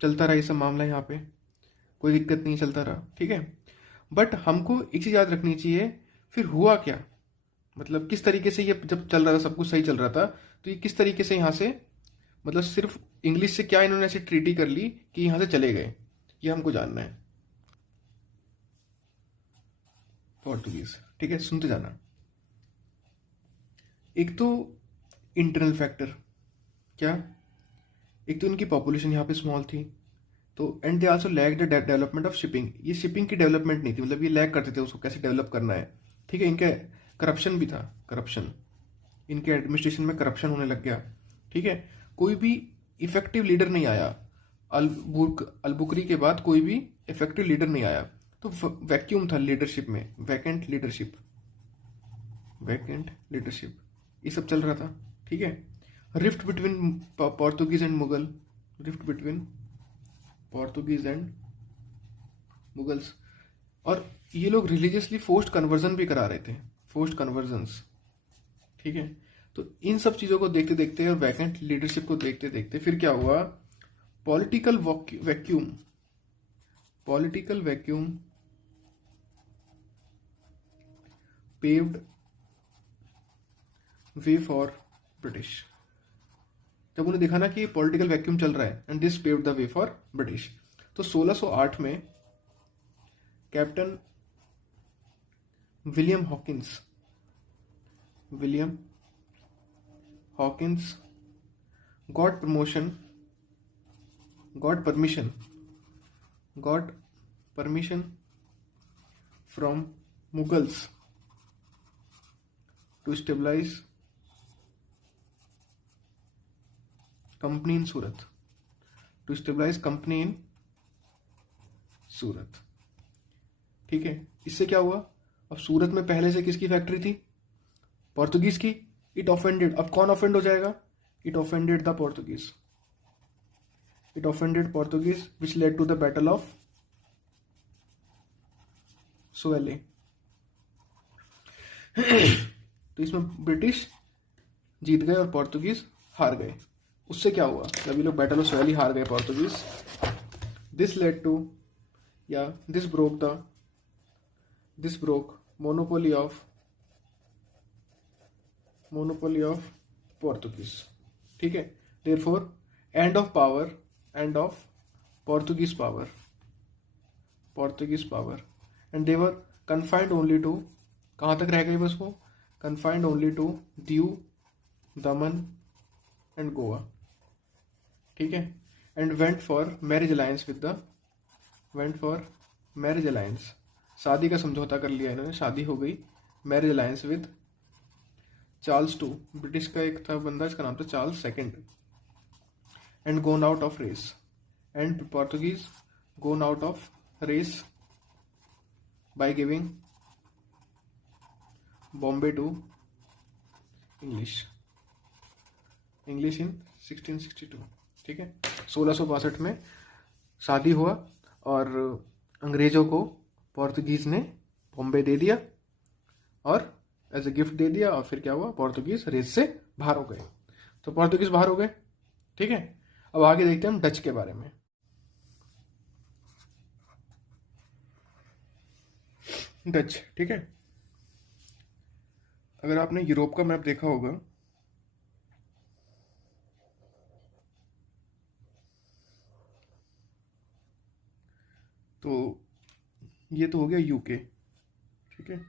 चलता रहा ये सब मामला, यहाँ पे कोई दिक्कत नहीं, चलता रहा, ठीक है। बट हमको एक चीज़ याद रखनी चाहिए, फिर हुआ क्या, मतलब किस तरीके से ये जब चल रहा था, सब कुछ सही चल रहा था, तो ये किस तरीके से यहाँ से, मतलब सिर्फ इंग्लिश से क्या इन्होंने ऐसी ट्रीटी कर ली कि यहाँ से चले गए, ये हमको जानना है। पोर्तुगीज, ठीक है, सुनते जाना। एक तो इंटरनल फैक्टर, क्या? एक तो इनकी पॉपुलेशन यहाँ पे स्मॉल थी, तो and they also lack the development of shipping. ये शिपिंग की डेवलपमेंट नहीं थी, मतलब ये लैक करते थे उसको कैसे डेवलप करना है, ठीक है। इनके करप्शन भी था, करप्शन, इनके एडमिनिस्ट्रेशन में करप्शन होने लग गया, ठीक है। कोई भी इफेक्टिव लीडर नहीं आया, अलबुकरी के बाद कोई भी इफेक्टिव लीडर नहीं आया। तो वैक्यूम था लीडरशिप में, वैकेंट लीडरशिप, ये सब चल रहा था, ठीक है। Rift between Portuguese and Mughal, rift between Portuguese and Mughals. और ये लोग रिलीजियसली फोर्स्ड कन्वर्जन भी करा रहे थे, फोर्स्ड कन्वर्जन्स, ठीक है। तो इन सब चीज़ों को देखते देखते और वैकेंट लीडरशिप को देखते देखते फिर क्या हुआ, political vacuum paved way for British. जब उन्हें देखा ना कि पॉलिटिकल वैक्यूम चल रहा है, and this paved the way for British. तो 1608 में captain William Hawkins got permission from Mughals to stabilize company in Surat, ठीक है। इससे क्या हुआ, अब सूरत में पहले से किसकी फैक्ट्री थी, पोर्तुगीज की। इट ऑफेंडेड, अब कौन ऑफेंड हो जाएगा, it offended the Portuguese, which led to the battle of Swally. तो इसमें ब्रिटिश जीत गए और पोर्तुगीज हार गए। उससे क्या हुआ, जब ये लोग बैटल ऑफ सोवेले हार गए पोर्तुगीज, दिस लेड टू या this broke monopoly of Portuguese, ठीक है। Therefore end of Portuguese power and they were confined only to, कहाँ तक रह गई बस वो, confined only to Diu, Daman and Goa, ठीक है। And went for marriage alliance, शादी का समझौता कर लिया इन्होंने, शादी हो गई, marriage alliance with Charles II, British का एक था बंदा, इसका नाम था Charles II, and gone out of race, and Portuguese gone out of race by giving Bombay to English in 1662, ठीक है। 1662 में शादी हुआ और अंग्रेजों को पोर्तुगीज ने बॉम्बे दे दिया और एज ए गिफ्ट दे दिया, और फिर क्या हुआ, पोर्तुगीज रेस से बाहर हो गए। तो पोर्तुगीज बाहर हो गए, ठीक है। अब आगे देखते हैं हम डच के बारे में। डच, ठीक है। अगर आपने यूरोप का मैप देखा होगा तो ये तो हो गया यूके, ठीक है।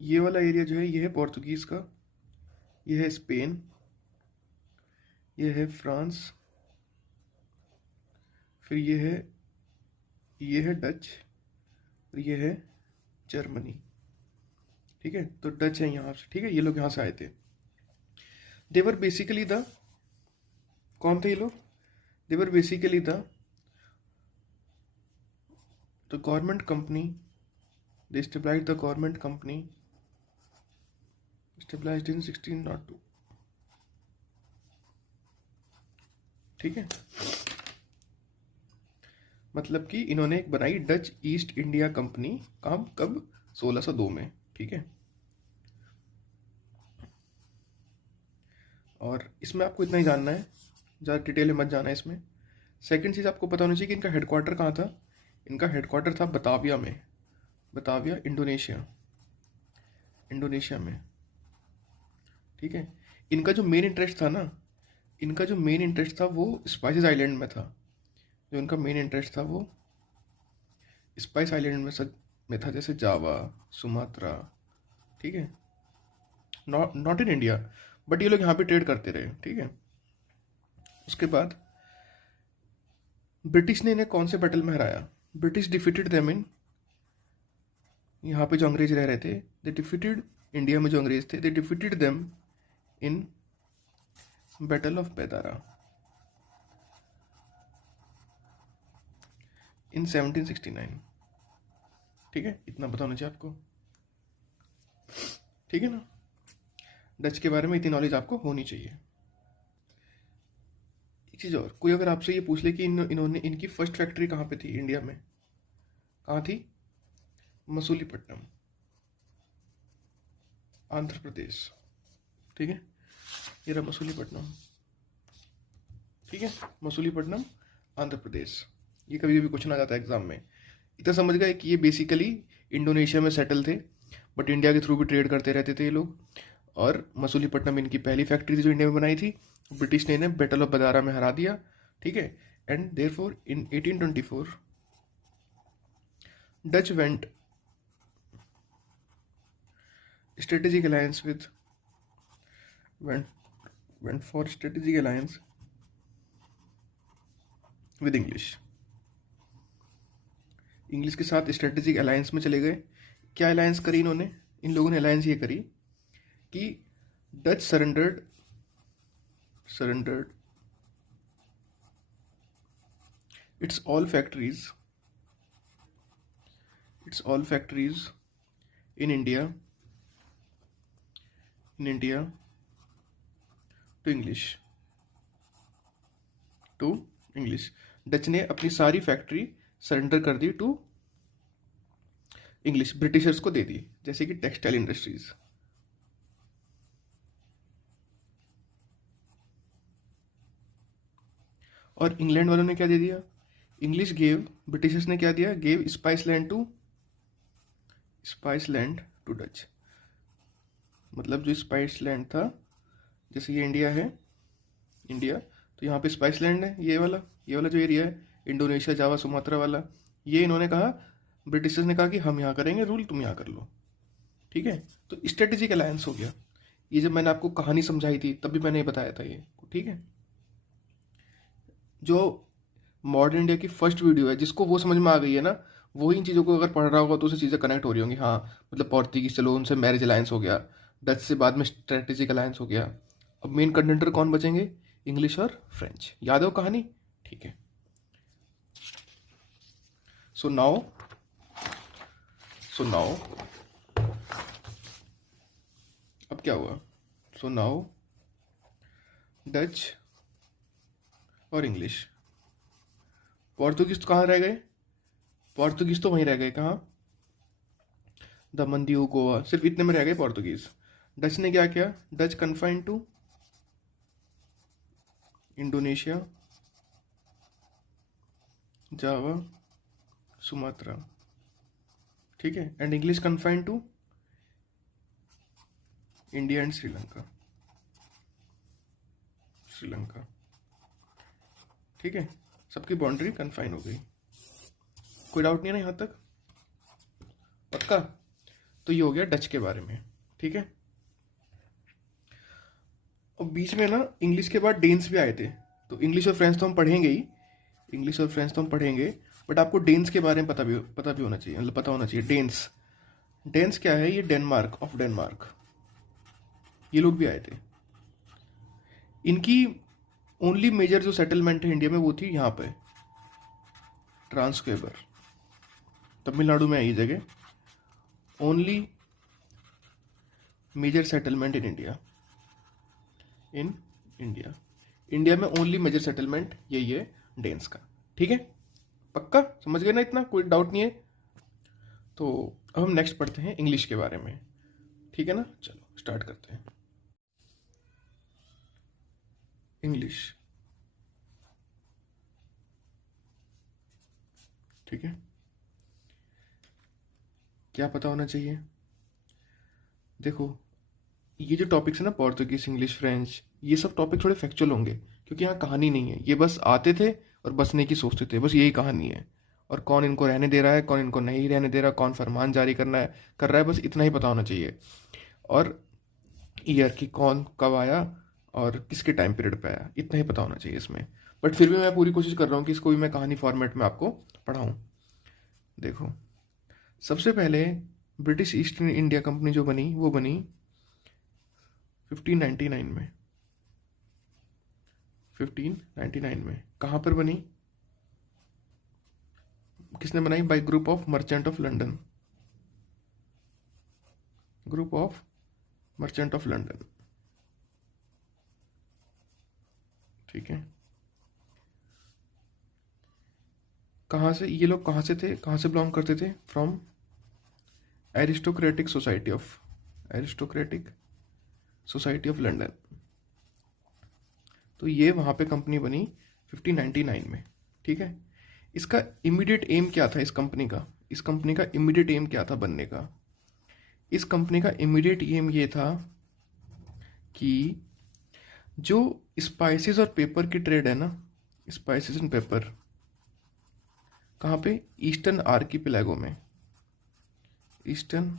ये वाला एरिया जो है ये है पोर्तुगीज का, ये है स्पेन, ये है फ्रांस, फिर ये है डच, और ये है जर्मनी, ठीक है। तो डच है यहाँ से, ठीक है। ये लोग यहाँ से आए थे। देवर बेसिकली कौन थे ये लोग, they were basically the government company, they stabilized the government company stabilized in 1602, ठीक है। मतलब कि इन्होंने एक बनाई डच ईस्ट इंडिया कंपनी, काम कब, 1602 में, ठीक है। और इसमें आपको इतना ही जानना है, ज़्यादा डिटेल में मत जाना है इसमें। सेकंड चीज़ आपको पता होनी चाहिए कि इनका हेडक्वार्टर कहाँ था। इनका हेडक्वार्टर था बताविया में, बताविया इंडोनेशिया में, ठीक है। इनका जो मेन इंटरेस्ट था वो स्पाइसेस आइलैंड में था। जो इनका मेन इंटरेस्ट था वो स्पाइस आइलैंड में था, जैसे जावा, सुमात्रा, ठीक है। नॉट इन इंडिया, बट ये लोग यहाँ पे ट्रेड करते रहे, ठीक है। उसके बाद ब्रिटिश ने इन्हें कौन से बैटल में हराया, ब्रिटिश डिफीटेड देम इन, यहाँ पे जो अंग्रेज रह रहे थे, दे डिफीटेड इंडिया में जो अंग्रेज थे, they defeated them in battle of Bedara in 1769। ठीक है, इतना पता होना चाहिए आपको। ठीक है ना, डच के बारे में इतनी नॉलेज आपको होनी चाहिए। एक चीज़ और, कोई अगर आपसे ये पूछ ले कि इन्होंने इनकी फर्स्ट फैक्ट्री कहाँ पे थी इंडिया में, कहाँ थी? मसूलीपट्टनम, आंध्र प्रदेश। ठीक है, ये रहा मसूलीपट्टनम। ठीक है, मसूलीपट्टनम, आंध्र प्रदेश। ये कभी कभी क्वेश्चन आ जाता है एग्जाम में। इतना समझ गए कि ये बेसिकली इंडोनेशिया में सेटल थे, बट इंडिया के थ्रू भी ट्रेड करते रहते थे ये लोग। और मसूलीपट्टनम इनकी पहली फैक्ट्री थी जो इंडिया में बनाई थी। ब्रिटिश ने इन्हें बैटल ऑफ बदारा में हरा दिया। ठीक है, and therefore in 1824 Dutch went strategic alliance with went for strategic alliance with English के साथ स्ट्रेटेजिक अलायंस में चले गए। क्या अलायंस करी इन्होंने? इन लोगों ने अलायंस ये करी कि Dutch surrendered its all factories in India to English. Dutch ने अपनी सारी फैक्ट्री सरेंडर कर दी टू इंग्लिश, ब्रिटिशर्स को दे दी, जैसे कि टेक्सटाइल इंडस्ट्रीज। और इंग्लैंड वालों ने क्या दे दिया? इंग्लिश गेव, ब्रिटिशर्स ने क्या दिया? Gave spice land to Dutch. मतलब जो स्पाइस लैंड था, जैसे ये इंडिया है, तो यहाँ पे स्पाइस लैंड है, ये वाला जो एरिया है, इंडोनेशिया, जावा, सुमात्रा वाला, ये इन्होंने कहा, ब्रिटिशर्स ने कहा कि हम यहाँ करेंगे रूल, तुम यहाँ कर लो। ठीक है, तो स्ट्रेटेजिक अलायंस हो गया। ये जब मैंने आपको कहानी समझाई थी तब भी मैंने ये बताया था ये। ठीक है, जो मॉडर्न इंडिया की फर्स्ट वीडियो है, जिसको वो समझ में आ गई है ना, वो इन चीज़ों को अगर पढ़ रहा होगा तो उससे चीज़ें कनेक्ट हो रही होंगी। हाँ, मतलब पोर्तुगीज, चलो उनसे मैरिज अलायंस हो गया, डच से बाद में स्ट्रेटेजिक अलायंस हो गया। अब मेन कंटेंटर कौन बचेंगे? इंग्लिश और फ्रेंच। याद हो कहानी? ठीक है, सो नाउ अब क्या हुआ? सो नाउ डच और इंग्लिश। पोर्तुगीज तो कहाँ रह गए? पोर्तुगीज तो वहीं रह गए, कहाँ? दमन, दीव, गोवा, सिर्फ इतने में रह गए पोर्तुगीज। डच ने क्या किया? Dutch confined to Indonesia, Java, Sumatra. ठीक है, and English confined to India and Sri Lanka. ठीक है, सबकी बाउंड्री कन्फाइन हो गई। कोई डाउट नहीं है ना यहाँ तक? पक्का? तो ये हो गया डच के बारे में। ठीक है, और बीच में ना इंग्लिश के बाद डेन्स भी आए थे। तो इंग्लिश और फ्रेंच तो हम पढ़ेंगे बट आपको डेन्स के बारे में पता भी होना चाहिए, मतलब पता होना चाहिए। डेन्स क्या है? ये डेनमार्क, ये लोग भी आए थे। इनकी ओनली मेजर जो सेटलमेंट है इंडिया में वो थी यहाँ पे, ट्रांसक्वेबर, तमिलनाडु में है ये जगह। Only major settlement in India में ओनली मेजर सेटलमेंट यही है, डेन्स का। ठीक है, पक्का समझ गए ना? इतना कोई डाउट नहीं है? तो अब हम नेक्स्ट पढ़ते हैं इंग्लिश के बारे में। ठीक है ना, चलो स्टार्ट करते हैं। इंग्लिश। ठीक है, क्या पता होना चाहिए? देखो, ये जो टॉपिक्स है ना, पोर्तुगीज, इंग्लिश, फ्रेंच, ये सब टॉपिक थोड़े फैक्चुअल होंगे, क्योंकि यहाँ कहानी नहीं है। ये बस आते थे और बसने की सोचते थे, बस यही कहानी है। और कौन इनको रहने दे रहा है, कौन इनको नहीं रहने दे रहा, कौन फरमान जारी कर रहा है, बस इतना ही पता होना चाहिए। और ईयर की कौन कब आया और किसके टाइम पीरियड पे आया, इतना ही पता होना चाहिए इसमें। बट फिर भी मैं पूरी कोशिश कर रहा हूँ कि इसको भी मैं कहानी फॉर्मेट में आपको पढ़ाऊँ। देखो, सबसे पहले ब्रिटिश ईस्ट इंडिया कंपनी जो बनी वो बनी 1599 में। 1599 में कहाँ पर बनी, किसने बनाई? Bye group of merchant of London. Group of merchant of London, ठीक है। कहाँ से ये लोग, कहाँ से थे, कहाँ से बिलोंग करते थे? From aristocratic society of London. तो ये वहाँ पे कंपनी बनी 1599 में, ठीक है। इसका इमीडिएट एम क्या था इस कंपनी का? इस कंपनी का इमीडिएट एम क्या था बनने का? इस कंपनी का इमीडिएट एम ये था कि जो स्पाइसेस और पेपर की ट्रेड है ना, स्पाइसेस एंड पेपर, कहाँ पे? ईस्टर्न आर्कीपेलागो में, ईस्टर्न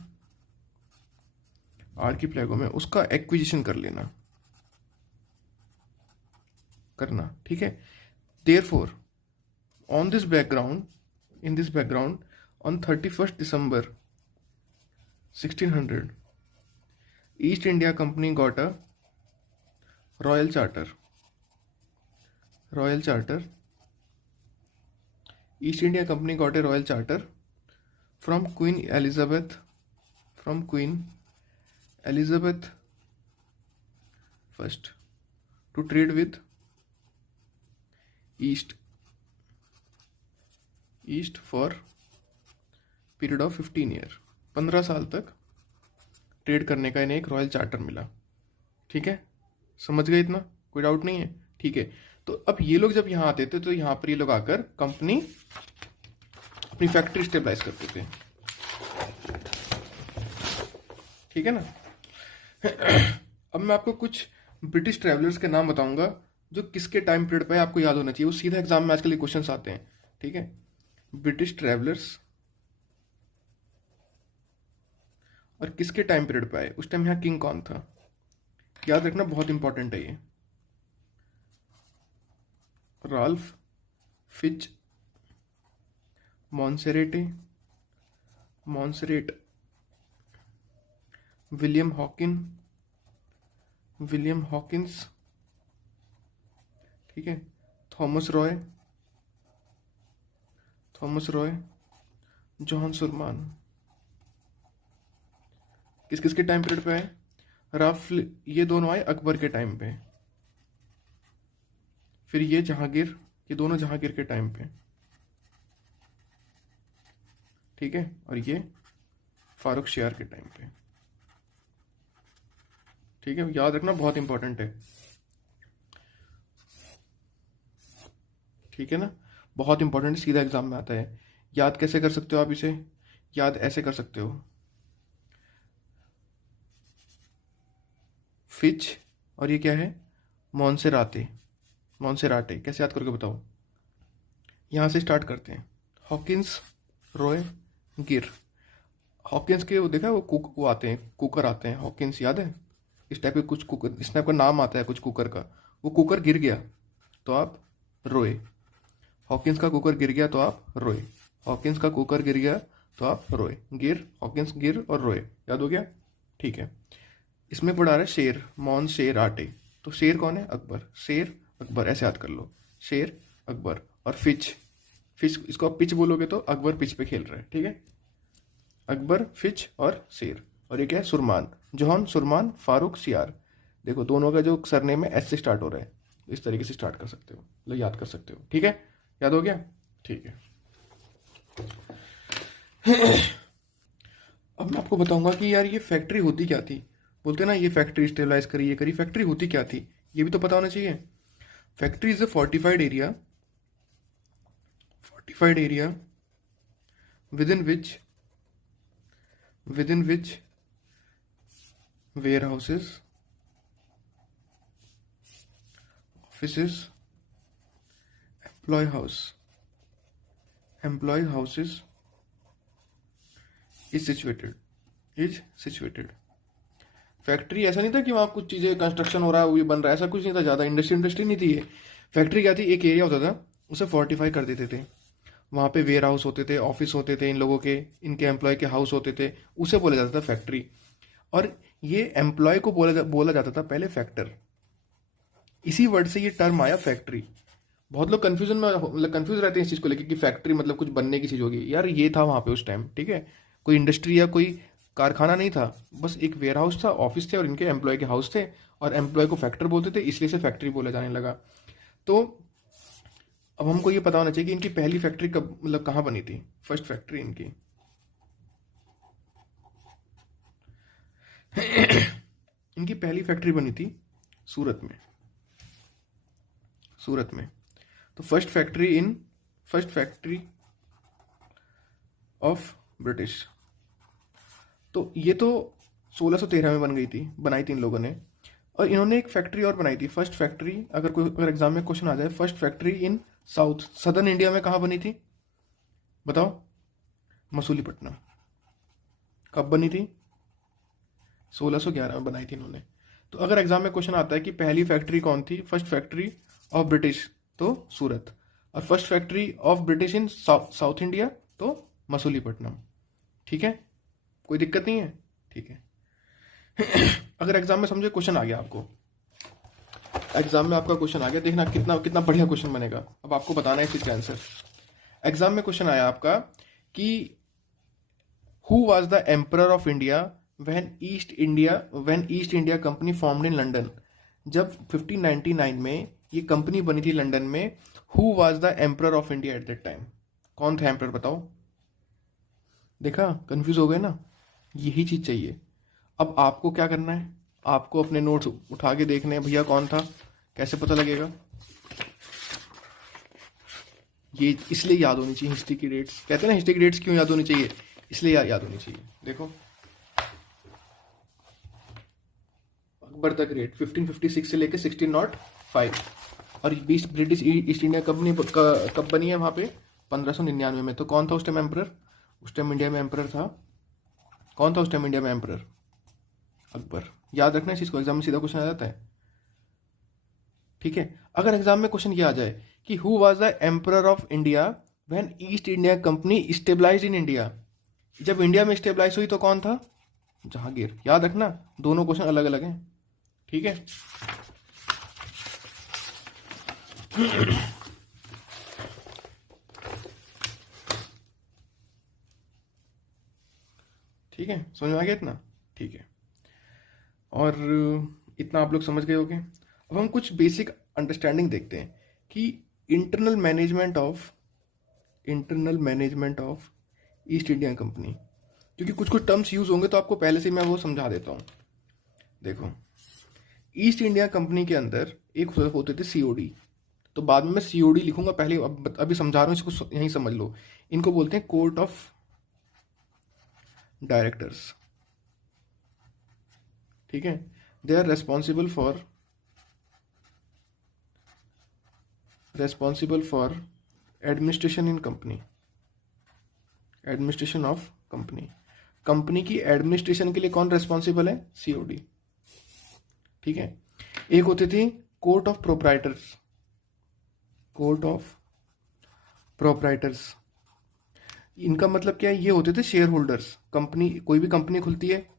आर्कीपेलागो में उसका एक्विजिशन कर लेना, करना, ठीक है। Therefore on this background, in this background, on 31st December 1600 East India Company got a royal charter. East India Company got a royal charter from Queen Elizabeth first to trade with east for period of 15 year. 15 साल तक trade करने का इन्हें एक royal charter मिला, ठीक है। समझ गए इतना? कोई डाउट नहीं है, ठीक है। तो अब ये लोग जब यहाँ आते थे तो यहाँ पर ये लोग आकर कंपनी अपनी फैक्ट्री स्टेबलाइज करते थे, ठीक है ना। अब मैं आपको कुछ ब्रिटिश ट्रैवलर्स के नाम बताऊंगा जो किसके टाइम पीरियड पे आपको याद होना चाहिए, वो सीधा एग्जाम में आजकल क्वेश्चंस आते हैं, ठीक है। ब्रिटिश ट्रैवलर्स और किसके टाइम पीरियड पे आए, उस टाइम यहाँ किंग कौन था, याद रखना, बहुत इंपॉर्टेंट है ये। Ralph Fitch Monserrate, William Hawkins, ठीक है। Thomas Roe, John Surman. किस के टाइम पीरियड पे आए? ये दोनों आए अकबर के टाइम पे, फिर ये जहांगीर, ये दोनों जहांगीर के टाइम पे, ठीक है। और ये फारूक शियार के टाइम पे, ठीक है। याद रखना, बहुत इंपॉर्टेंट है, ठीक है ना, बहुत इंपॉर्टेंट, सीधा एग्जाम में आता है। याद कैसे कर सकते हो आप इसे? याद ऐसे कर सकते हो, फिच और ये क्या है? मॉन्सेराटे। कैसे याद करके बताओ? यहाँ से स्टार्ट करते हैं। हॉकिंस, रॉय, गिर। हॉकिंस के वो देखा है, वो आते हैं, कुकर आते हैं, हॉकिंस याद है? इस टाइप के कुछ कुकर, इस टाइप का नाम आता है कुछ कुकर का। वो कुकर गिर गया तो आप रोए। हॉकिंस का कुकर गिर गया तो आप रोए। हॉकिंस का कुकर गिर गया तो आप रोए। गिर, हॉकिंस, गिर और रोए, याद हो गया, ठीक है। इसमें पढ़ा रहा है शेर, मॉन शेर आटे, तो शेर कौन है? अकबर। शेर अकबर, ऐसे याद कर लो, शेर अकबर। और फिच इसको आप पिच बोलोगे तो अकबर पिच पे खेल रहे हैं, ठीक है। अकबर, फिच और शेर। और ये क्या है? सुरमान, जॉन सुरमान, फारूक सियार। देखो दोनों का जो सरनेम है एस से स्टार्ट हो रहा है, इस तरीके से स्टार्ट कर सकते हो, मतलब याद कर सकते हो, ठीक है। याद हो गया, ठीक है। अब मैं आपको बताऊंगा कि यार ये फैक्ट्री होती क्या थी। बोलते ना ये फैक्ट्री स्टेबलाइज करी, ये करी, फैक्ट्री होती क्या थी ये भी तो पता होना चाहिए। Factory is a fortified area within which warehouses, offices, employee houses is situated। Factory ऐसा नहीं था कि वहाँ कुछ चीज़ें कंस्ट्रक्शन हो रहा है, वो ये बन रहा है, ऐसा कुछ नहीं था। ज़्यादा इंडस्ट्री नहीं थी ये। फैक्ट्री क्या थी? एक एरिया होता था, उसे फोर्टिफाई कर देते थे। वहाँ पे वेयर हाउस होते थे, ऑफिस होते थे इन लोगों के, इनके एम्प्लॉय के हाउस होते थे, उसे बोला जाता था फैक्ट्री। और ये एम्प्लॉय को बोला जाता था पहले फैक्टर। इसी वर्ड से ये टर्म आया फैक्ट्री। बहुत लोग कंफ्यूजन में मतलब कंफ्यूज रहते हैं इस चीज़ को लेकर कि फैक्ट्री मतलब कुछ बनने की चीज़ होगी। यार ये था वहाँ पे उस टाइम, ठीक है, कोई इंडस्ट्री या कोई कारखाना नहीं था, बस एक वेयर हाउस था, ऑफिस थे और इनके एम्प्लॉय के हाउस थे, और एम्प्लॉय को फैक्टर बोलते थे, इसलिए से फैक्ट्री बोला जाने लगा। तो अब हमको ये पता होना चाहिए कि इनकी पहली फैक्ट्री कब मतलब कहाँ बनी थी, फर्स्ट फैक्ट्री इनकी। इनकी पहली फैक्ट्री बनी थी सूरत में। सूरत में। तो फर्स्ट फैक्ट्री ऑफ ब्रिटिश, तो ये तो 1613 में बनाई थी इन लोगों ने। और इन्होंने एक फैक्ट्री और बनाई थी, फर्स्ट फैक्ट्री, अगर एग्जाम में क्वेश्चन आ जाए, first factory in south southern India में कहाँ बनी थी बताओ? मसूलीपट्टनम। कब बनी थी? 1611 में बनाई थी इन्होंने। तो अगर एग्जाम में क्वेश्चन आता है कि पहली फैक्ट्री कौन थी, फर्स्ट फैक्ट्री ऑफ ब्रिटिश, तो सूरत। और first factory of British in south India, तो मसूलीपट्टनम। ठीक है, कोई दिक्कत नहीं है? ठीक है। अगर एग्जाम में समझो क्वेश्चन आ गया, आपको एग्जाम में आपका क्वेश्चन आ गया, देखना कितना कितना बढ़िया क्वेश्चन बनेगा। अब आपको बताना है इस चीज का आंसर। एग्जाम में क्वेश्चन आया आपका कि who was the emperor of India when East India company formed in London. जब 1599 में ये कंपनी बनी थी लंदन में, who was the emperor of India at that time? कौन था एम्परर बताओ? देखा, कंफ्यूज हो गए ना? यही चीज चाहिए। अब आपको क्या करना है, आपको अपने नोट्स उठा के देखने हैं भैया कौन था, कैसे पता लगेगा? ये इसलिए याद होनी चाहिए हिस्ट्री की डेट्स। कहते हैं ना हिस्ट्री की डेट्स क्यों याद होनी चाहिए? इसलिए याद होनी चाहिए। देखो, अकबर तक रेट 1556 से लेकर 1605, और ब्रिटिश ईस्ट इंडिया कंपनी कब बनी है वहां पे? 1599 में। तो कौन था उस टाइम एम्परर? उस टाइम इंडिया में एम्परर था, कौन था उस टाइम इंडिया में एम्परर? अकबर। याद रखना इस चीज को, एग्जाम में सीधा क्वेश्चन आ जाता है। ठीक है। अगर एग्जाम में क्वेश्चन ये आ जाए कि who was the emperor of India when East India Company stabilized in India, जब इंडिया में स्टेबलाइज हुई तो कौन था? जहांगीर। याद रखना, दोनों क्वेश्चन अलग अलग हैं। ठीक है। ठीक है, समझ में आ गया इतना? ठीक है। और इतना आप लोग समझ गए होंगे। अब हम कुछ बेसिक अंडरस्टैंडिंग देखते हैं कि internal management of east India company, क्योंकि कुछ कुछ टर्म्स यूज होंगे तो आपको पहले से मैं वो समझा देता हूँ। देखो, ईस्ट इंडिया कंपनी के अंदर एक होते थे सीओडी, तो बाद में मैं सीओडी लिखूंगा, पहले अभी समझा रहा हूँ, इसको यहीं समझ लो। इनको बोलते हैं कोर्ट ऑफ डायरेक्टर्स। ठीक है। They are responsible for administration in company, administration of company. Company की एडमिनिस्ट्रेशन के लिए कौन रेस्पॉन्सिबल है? सीओडी। ठीक है। एक होती थी court of proprietors, court of proprietors. इनका मतलब क्या है? ये होते थे शेयर होल्डर्स। कंपनी, कोई भी कंपनी खुलती है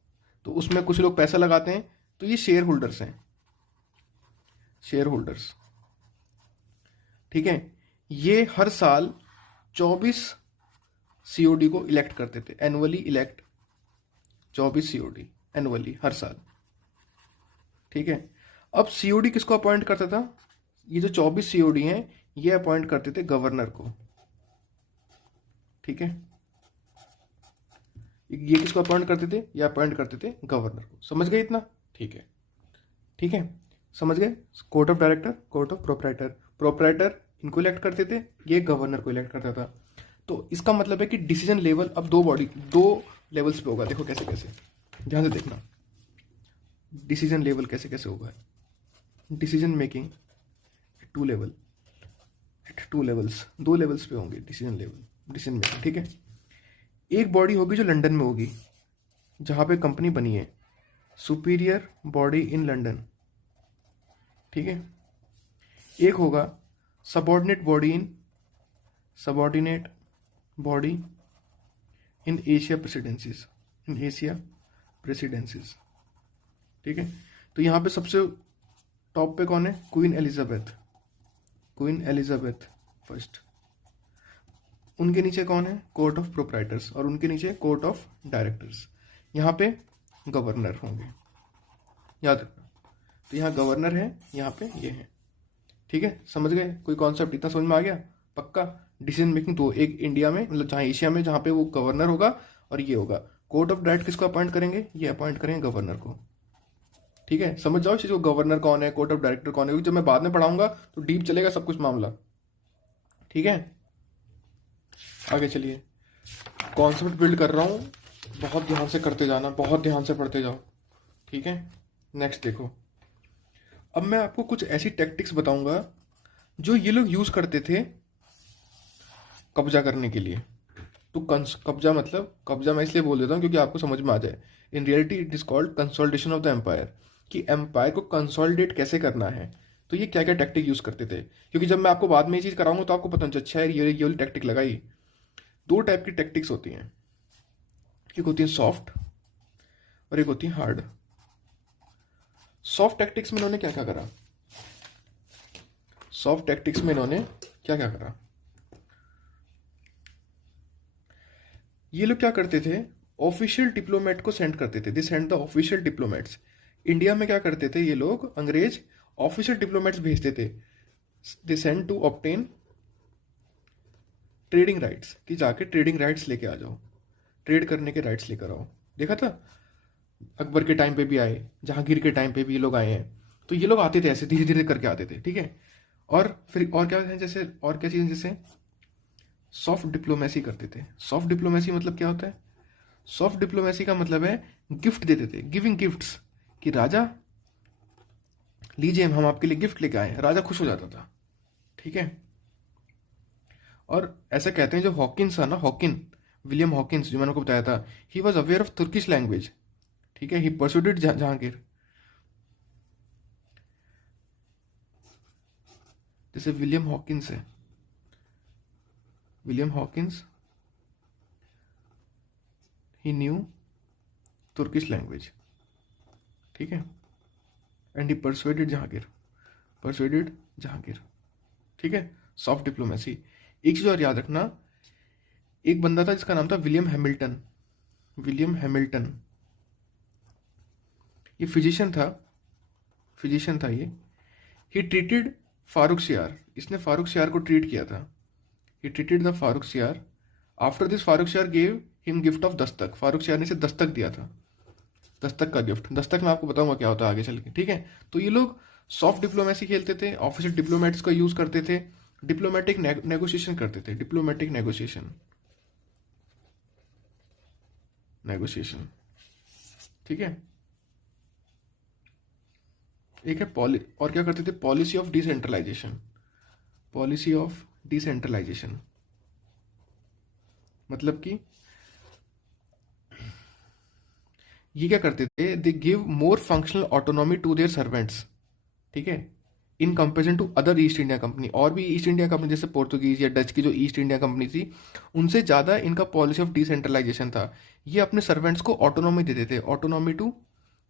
तो उसमें कुछ लोग पैसा लगाते हैं, तो ये शेयर होल्डर्स हैं, शेयर होल्डर्स। ठीक है। ये हर साल 24 सीओडी को इलेक्ट करते थे, एनुअली इलेक्ट 24 सीओडी एनुअली, हर साल। ठीक है। अब सीओडी किसको अपॉइंट करता था? ये जो 24 सीओडी हैं ये अपॉइंट करते थे गवर्नर को। ठीक है। ये किसको अपॉइंट करते थे? ये अपॉइंट करते थे गवर्नर को। समझ गए इतना? ठीक है। ठीक है, समझ गए। Court of director, court of proprietor. Proprietor इनको इलेक्ट करते थे, ये गवर्नर को इलेक्ट करता था। तो इसका मतलब है कि डिसीजन लेवल अब दो लेवल्स पे होगा। देखो कैसे कैसे, ध्यान से देखना। डिसीजन लेवल कैसे कैसे होगा? डिसीजन मेकिंग टू लेवल्स, दो लेवल्स पे होंगे डिसीजन मेकिंग। ठीक है। एक बॉडी होगी जो लंदन में होगी, जहां पे कंपनी बनी है, सुपीरियर बॉडी इन लंदन। ठीक है। एक होगा subordinate body in Asia presidencies, in Asia presidencies. ठीक है, तो यहाँ पे सबसे टॉप पे कौन है? Queen Elizabeth, queen Elizabeth first. उनके नीचे कौन है? कोर्ट ऑफ प्रोप्राइटर्स, और उनके नीचे कोर्ट ऑफ डायरेक्टर्स। यहाँ पे गवर्नर होंगे, याद रखना। तो यहाँ गवर्नर है, यहाँ पे ये है। ठीक है, समझ गए? कोई कॉन्सेप्ट इतना समझ में आ गया? पक्का? डिसीजन मेकिंग तो एक इंडिया में, मतलब जहाँ एशिया में, जहाँ पे वो गवर्नर होगा और ये होगा। कोर्ट ऑफ डायरेक्ट किसको अपॉइंट करेंगे? ये अपॉइंट करेंगे गवर्नर को। ठीक है, समझ जाओ इस चीज़ को, गवर्नर कौन है, कोर्ट ऑफ डायरेक्टर कौन है, क्योंकि जब मैं बाद में पढ़ाऊंगा तो डीप चलेगा सब कुछ मामला। ठीक है, आगे चलिए। कॉन्सेप्ट बिल्ड कर रहा हूँ, बहुत ध्यान से करते जाना, बहुत ध्यान से पढ़ते जाओ। ठीक है, नेक्स्ट देखो। अब मैं आपको कुछ ऐसी टैक्टिक्स बताऊंगा जो ये लोग यूज करते थे कब्जा करने के लिए। तो कब्जा मतलब, कब्जा मैं इसलिए बोल देता हूँ क्योंकि आपको समझ में आ जाए। In reality it is called consolidation of the empire, कि एम्पायर को कंसोलिडेट कैसे करना है। तो ये क्या क्या टैक्टिक यूज करते थे, क्योंकि जब मैं आपको बाद में ये चीज़ कराऊंगा तो आपको पता नहीं, अच्छा है ये वाली टैक्टिक लगाई। दो टाइप की टैक्टिक्स होती हैं, एक होती है सॉफ्ट और एक होती है हार्ड। सॉफ्ट टैक्टिक्स में इन्होंने क्या क्या करा? सॉफ्ट टैक्टिक्स में इन्होंने क्या क्या करा? ये लोग क्या करते थे? ऑफिशियल डिप्लोमेट को सेंड करते थे। They send the official diplomats. India में क्या करते थे ये लोग, अंग्रेज ऑफिशियल डिप्लोमेट्स भेजते थे। They send to obtain trading rights, कि जाके ट्रेडिंग राइट्स लेके आ जाओ, ट्रेड करने के राइट्स लेकर आओ। देखा था अकबर के टाइम पे भी आए, जहांगीर के टाइम पे भी ये लोग आए हैं। तो ये लोग आते थे ऐसे धीरे धीरे करके आते थे। ठीक है, और फिर और क्या है, जैसे और क्या चीज़, जैसे सॉफ्ट डिप्लोमेसी करते थे। सॉफ्ट डिप्लोमेसी मतलब क्या होता है? सॉफ्ट डिप्लोमेसी का मतलब है गिफ्ट देते थे, गिविंग गिफ्ट्स, कि राजा लीजिए हम आपके लिए गिफ्ट लेके आए, राजा खुश हो जाता था। ठीक है, और ऐसा कहते हैं जो हॉकिंस था ना, विलियम हॉकिंस, जो मैंने आपको बताया था, he was aware of Turkish language. ठीक है, ही परसुडेड जहांगीर। जैसे विलियम हॉकिंस है, विलियम हॉकिंस, ही न्यू तुर्किश लैंग्वेज। ठीक है, and he persuaded Jahangir, persuaded Jahangir. ठीक है, सॉफ्ट डिप्लोमेसी। एक चीज और याद रखना, एक बंदा था जिसका नाम था विलियम हैमिल्टन। विलियम हैमिल्टन, ये फिजिशियन था ये। ही ट्रीटेड फारूक सियार, इसने फारूक सियार को ट्रीट किया था। ही ट्रीटेड द फारूक सियार। आफ्टर दिस फारूक सियार gave him gift of Dastak, Farooq सियार ने इसे दस्तक दिया था, दस्तक का गिफ्ट। दस्तक मैं आपको बताऊंगा क्या होता है आगे चल के। ठीक है, तो ये लोग सॉफ्ट डिप्लोमेसी खेलते थे, ऑफिशियल डिप्लोमेट्स का यूज करते थे, डिप्लोमेटिक नेगोशिएशन करते थे, डिप्लोमेटिक नेगोशिएशन। ठीक है, एक है और क्या करते थे? Policy of decentralisation. Policy of decentralisation मतलब कि ये क्या करते थे? They give more functional autonomy to their servants. ठीक है, in comparison to other East India Company. और भी ईस्ट इंडिया कंपनी जैसे पोर्तुगीज या डच की जो ईस्ट इंडिया कंपनी थी, उनसे ज़्यादा इनका पॉलिसी ऑफ डिसेंट्रलाइजेशन था। ये अपने सर्वेंट्स को ऑटोनॉमी देते थे, ऑटोनॉमी टू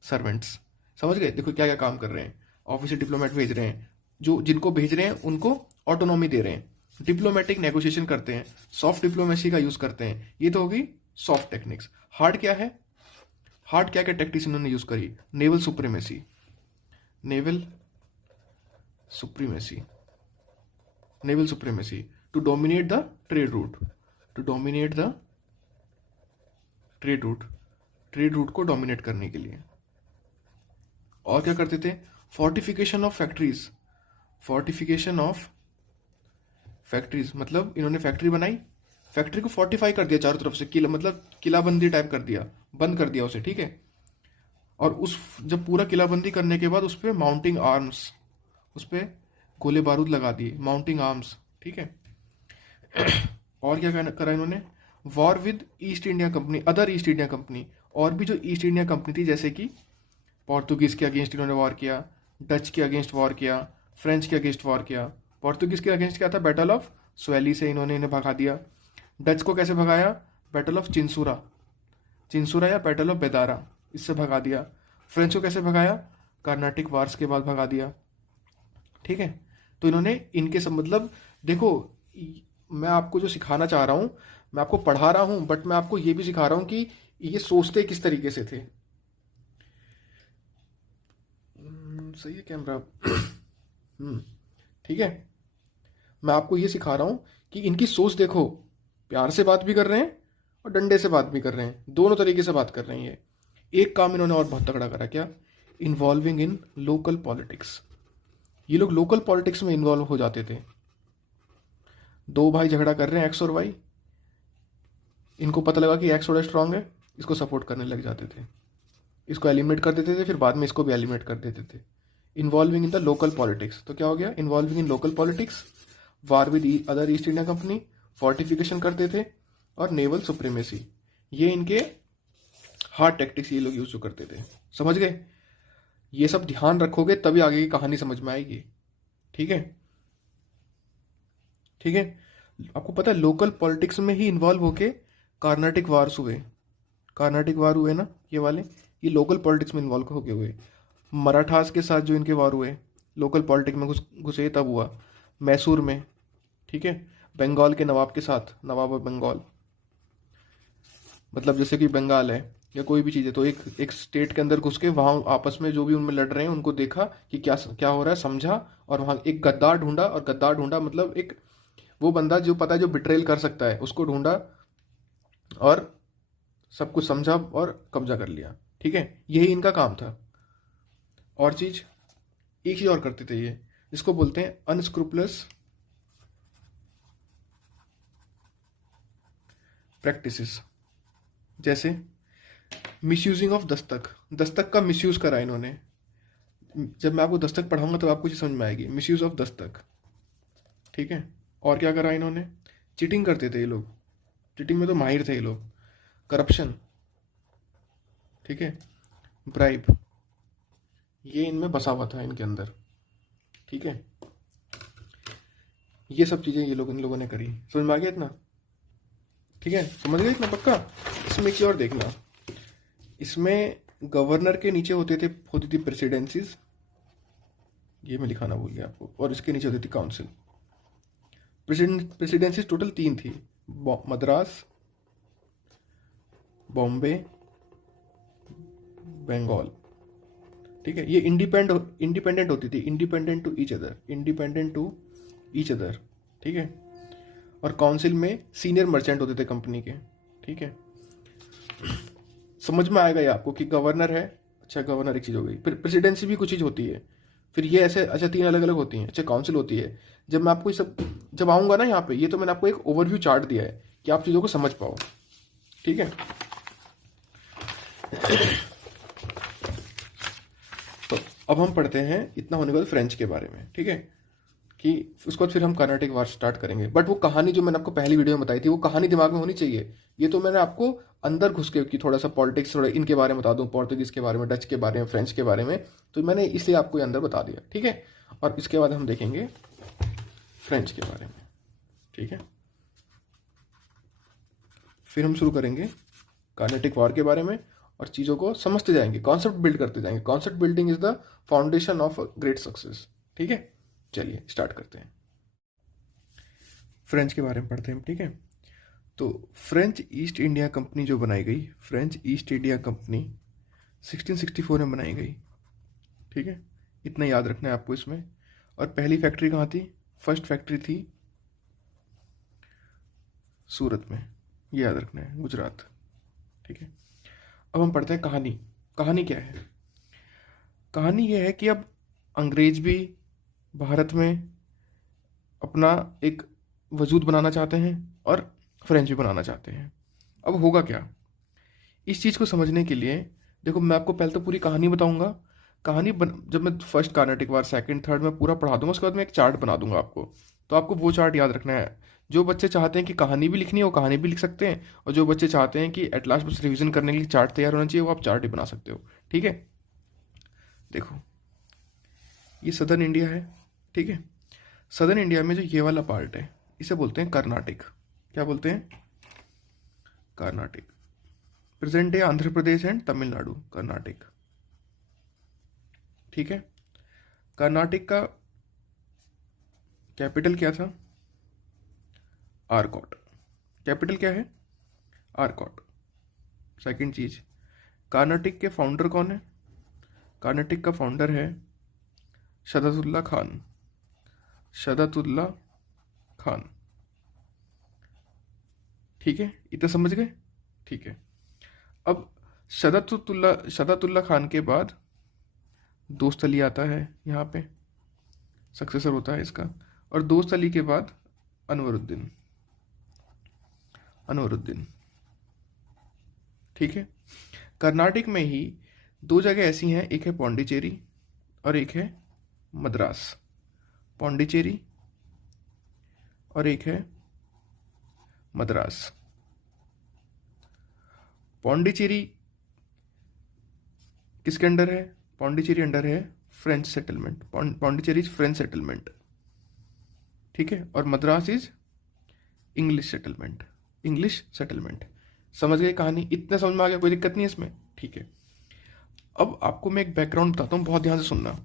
सर्वेंट्स। समझ गए? देखो क्या क्या काम कर रहे हैं, ऑफिशियल डिप्लोमेट भेज रहे हैं, जो जिनको भेज रहे हैं उनको ऑटोनॉमी दे रहे हैं, डिप्लोमेटिक नेगोशिएशन करते हैं, सॉफ्ट डिप्लोमेसी का यूज करते हैं। ये तो होगी सॉफ्ट टेक्निक्स। हार्ड क्या है? हार्ड क्या क्या टेक्टिक्स इन्होंने यूज करी? Naval supremacy, naval supremacy, naval supremacy to dominate the trade route, to dominate the trade route, trade route को डोमिनेट करने के लिए। और क्या करते थे? Fortification of factories, fortification of factories मतलब इन्होंने फैक्ट्री बनाई, फैक्ट्री को फोर्टिफाई कर दिया चारों तरफ से, किला मतलब किलाबंदी टाइप कर दिया, बंद कर दिया उसे। ठीक है, और उस जब पूरा किलाबंदी करने के बाद उस पर माउंटिंग आर्म्स, उस पर गोले बारूद लगा दिए, माउंटिंग आर्म्स। ठीक है, और क्या करा इन्होंने? War with east India company, other East India Company, और भी जो ईस्ट इंडिया कंपनी थी, जैसे कि पोर्तुगीज के अगेंस्ट इन्होंने वॉर किया, डच के अगेंस्ट वॉर किया, फ्रेंच के अगेंस्ट वॉर किया। पोर्तुगीज के अगेंस्ट क्या था? बैटल ऑफ स्वेली से इन्होंने इन्हें भगा दिया। डच को कैसे भगाया? बैटल ऑफ चिंसूरा, चिंसूरा या बैटल ऑफ बेदारा, इससे भगा दिया। फ्रेंच को कैसे भगाया? कार्नाटिक वार्स के बाद भगा दिया। ठीक है, तो इन्होंने इनके सब मतलब देखो, मैं आपको जो सिखाना चाह रहा हूँ, मैं आपको पढ़ा रहा हूँ, बट मैं आपको ये भी सिखा रहा हूँ कि ये सोचते किस तरीके से थे। सही है कैमरा। ठीक है, मैं आपको ये सिखा रहा हूँ कि इनकी सोच देखो, प्यार से बात भी कर रहे हैं और डंडे से बात भी कर रहे हैं, दोनों तरीके से बात कर रहे हैं ये। एक काम इन्होंने और बहुत तगड़ा करा, क्या? Involving in local politics. ये लोग लोकल पॉलिटिक्स में इन्वॉल्व हो जाते थे। दो भाई झगड़ा कर रहे हैं, एक्स और वाई, इनको पता लगा कि एक्स थोड़ा स्ट्रांग है, इसको सपोर्ट करने लग जाते थे, इसको एलिमिनेट कर देते थे, फिर बाद में इसको भी एलिमिनेट कर देते थे। Involving in the local politics, तो क्या हो गया? Involving in local politics, war with other East India company, fortification करते थे, और नेवल सुप्रीमेसी। ये इनके हार्ड टैक्टिक्स ये लोग यूज करते थे। समझ गए? ये सब ध्यान रखोगे तभी आगे की कहानी समझ में आएगी। ठीक है, ठीक है। आपको पता है लोकल पॉलिटिक्स में ही इन्वॉल्व होके कार्नाटिक वार्स हुए, कार्नाटिक वार हुए ना ये वाले, ये लोकल पॉलिटिक्स में इन्वॉल्व होके हुए। मराठास के साथ जो इनके वार हुए, लोकल पॉलिटिक्स में घुसे तब हुआ, मैसूर में। ठीक है, बंगाल के नवाब के साथ, नवाब ऑफ बंगाल, मतलब जैसे कि बंगाल है या कोई भी चीज़ है, तो एक स्टेट के अंदर घुस के वहाँ आपस में जो भी उनमें लड़ रहे हैं उनको देखा कि क्या क्या हो रहा है, समझा, और वहाँ एक गद्दार ढूंढा, और गद्दार ढूंढा मतलब एक वो बंदा जो पता है जो बिट्रेल कर सकता है, उसको ढूंढा और सब कुछ समझा और कब्जा कर लिया। ठीक है, यही इनका काम था। और चीज़, एक चीज़ और करते थे ये, जिसको बोलते हैं अनस्क्रूपलस प्रैक्टिसेस। जैसे मिसयूजिंग ऑफ दस्तक, दस्तक का मिसयूज करा इन्होंने। जब मैं आपको दस्तक पढ़ाऊंगा तो आपको चीज़ समझ में आएगी, मिसयूज ऑफ दस्तक। ठीक है, और क्या करा इन्होंने? चीटिंग करते थे ये लोग, चीटिंग में तो माहिर थे ये लोग। करप्शन, ठीक है, ब्राइब, ये इनमें बसा हुआ था इनके अंदर। ठीक है, ये सब चीज़ें ये लोग इन लोगों ने करी। समझ में आ गया इतना? ठीक है, समझ गए इतना पक्का? इसमें एक चीज़ और देखना, इसमें गवर्नर के नीचे होती थी प्रेसिडेंसीज, ये मैं लिखाना भूल गया आपको, और इसके नीचे होती थी काउंसिल। प्रेसिडेंसीज टोटल 3 थी, मद्रास, बॉम्बे, बंगाल। ठीक है, ये इंडिपेंडेंट होती थी, independent to each other, independent to each other. ठीक है, और काउंसिल में सीनियर मर्चेंट होते थे कंपनी के। ठीक है, समझ में आएगा ये आपको कि गवर्नर है, अच्छा गवर्नर एक चीज़ हो गई, फिर प्रेसिडेंसी भी कुछ चीज़ होती है, फिर ये ऐसे, अच्छा 3 अलग अलग होती हैं, अच्छा काउंसिल होती है। जब मैं आपको ये सब जब आऊँगा ना यहाँ पे, ये तो मैंने आपको एक ओवरव्यू चार्ट दिया है कि आप चीज़ों को समझ पाओ। ठीक है, तो अब हम पढ़ते हैं, इतना होने के बाद फ्रेंच के बारे में। ठीक है, कि उसके बाद फिर हम कर्नाटिक वार स्टार्ट करेंगे, बट वो कहानी जो मैंने आपको पहली वीडियो में बताई थी वो कहानी दिमाग में होनी चाहिए। ये तो मैंने आपको अंदर घुस के कि थोड़ा सा पॉलिटिक्स, थोड़ा इनके बारे में बता दूं, पोर्तुगीज़ के बारे में, डच के बारे में, फ्रेंच के बारे में, तो मैंने इसलिए आपको ये अंदर बता दिया। ठीक है, और इसके बाद हम देखेंगे फ्रेंच के बारे में। ठीक है, फिर हम शुरू करेंगे कार्नेटिक वार के बारे में और चीज़ों को समझते जाएंगे, कॉन्सेप्ट बिल्ड करते जाएंगे। Concept building is the foundation of great success. ठीक है, चलिए स्टार्ट करते हैं। फ्रेंच के बारे में पढ़ते हैं हम। ठीक है, तो फ्रेंच ईस्ट इंडिया कंपनी जो बनाई गई, फ्रेंच ईस्ट इंडिया कंपनी 1664 में बनाई गई। ठीक है, इतना याद रखना है आपको इसमें। और पहली फैक्ट्री कहाँ थी? फर्स्ट फैक्ट्री थी सूरत में, ये याद रखना है, गुजरात। ठीक है, अब हम पढ़ते हैं कहानी। कहानी क्या है? कहानी यह है कि अब अंग्रेज भी भारत में अपना एक वजूद बनाना चाहते हैं और फ्रेंच भी बनाना चाहते हैं। अब होगा क्या? इस चीज़ को समझने के लिए देखो, मैं आपको पहले तो पूरी कहानी बताऊंगा। जब मैं फर्स्ट कार्नेटिक वार, सेकंड, थर्ड में पूरा पढ़ा दूंगा, उसके बाद मैं एक चार्ट बना दूंगा आपको, तो आपको वो चार्ट याद रखना है। जो बच्चे चाहते हैं कि कहानी भी लिखनी है वो कहानी भी लिख सकते हैं, और जो बच्चे चाहते हैं कि एट लास्ट बस रिविजन करने के लिए चार्ट तैयार होना चाहिए, वो आप चार्ट ही बना सकते हो। ठीक है, देखो ये सदर्न इंडिया है। ठीक है, सदर्न इंडिया में जो ये वाला पार्ट है इसे बोलते हैं कर्नाटिक। क्या बोलते हैं? Karnataka. Present day Andhra Pradesh and Tamil Nadu, Karnataka. ठीक है। कर्नाटक का कैपिटल क्या था? आरकॉट। कैपिटल क्या है? आरकॉट। सेकंड चीज, कर्नाटक के फाउंडर कौन है? कर्नाटक का फाउंडर है शहदतुल्ला खान। शहदतुल्ला खान। ठीक है, इतना समझ गए? ठीक है। अब शहदतुल्ला खान के बाद दोस्त अली आता है, यहाँ पे सक्सेसर होता है इसका, और दोस्त अली के बाद अनवरुद्दीन। अनवरुद्दीन। ठीक है। कर्नाटक में ही दो जगह ऐसी हैं, एक है पौंडीचेरी और एक है मद्रास। पौंडीचेरी और एक है मद्रास। पौंडीचेरी किसके अंडर है? पौंडीचेरी अंडर है French settlement. Pondicherry is French settlement. ठीक है। और Madras is English settlement. English settlement. समझ गए कहानी? इतना समझ में आ गया? कोई दिक्कत नहीं है इसमें? ठीक है। अब आपको मैं एक बैकग्राउंड बताता हूं, बहुत ध्यान से सुनना।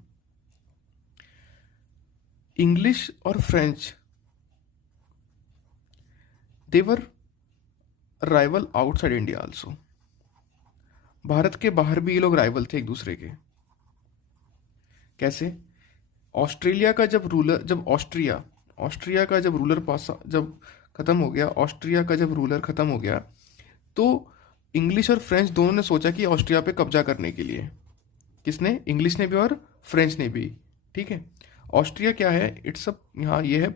इंग्लिश और French they were rival outside India also. Bharat के बाहर भी ये लोग राइवल थे एक दूसरे के। कैसे? ऑस्ट्रेलिया का जब ऑस्ट्रिया का जब रूलर जब खत्म हो गया, ऑस्ट्रिया का जब रूलर खत्म हो गया, तो इंग्लिश और फ्रेंच दोनों ने सोचा कि ऑस्ट्रिया पे कब्जा करने के लिए। किसने? इंग्लिश ने भी और फ्रेंच ने भी। ठीक है। ऑस्ट्रिया क्या है? इट्स अ, यहाँ ये है,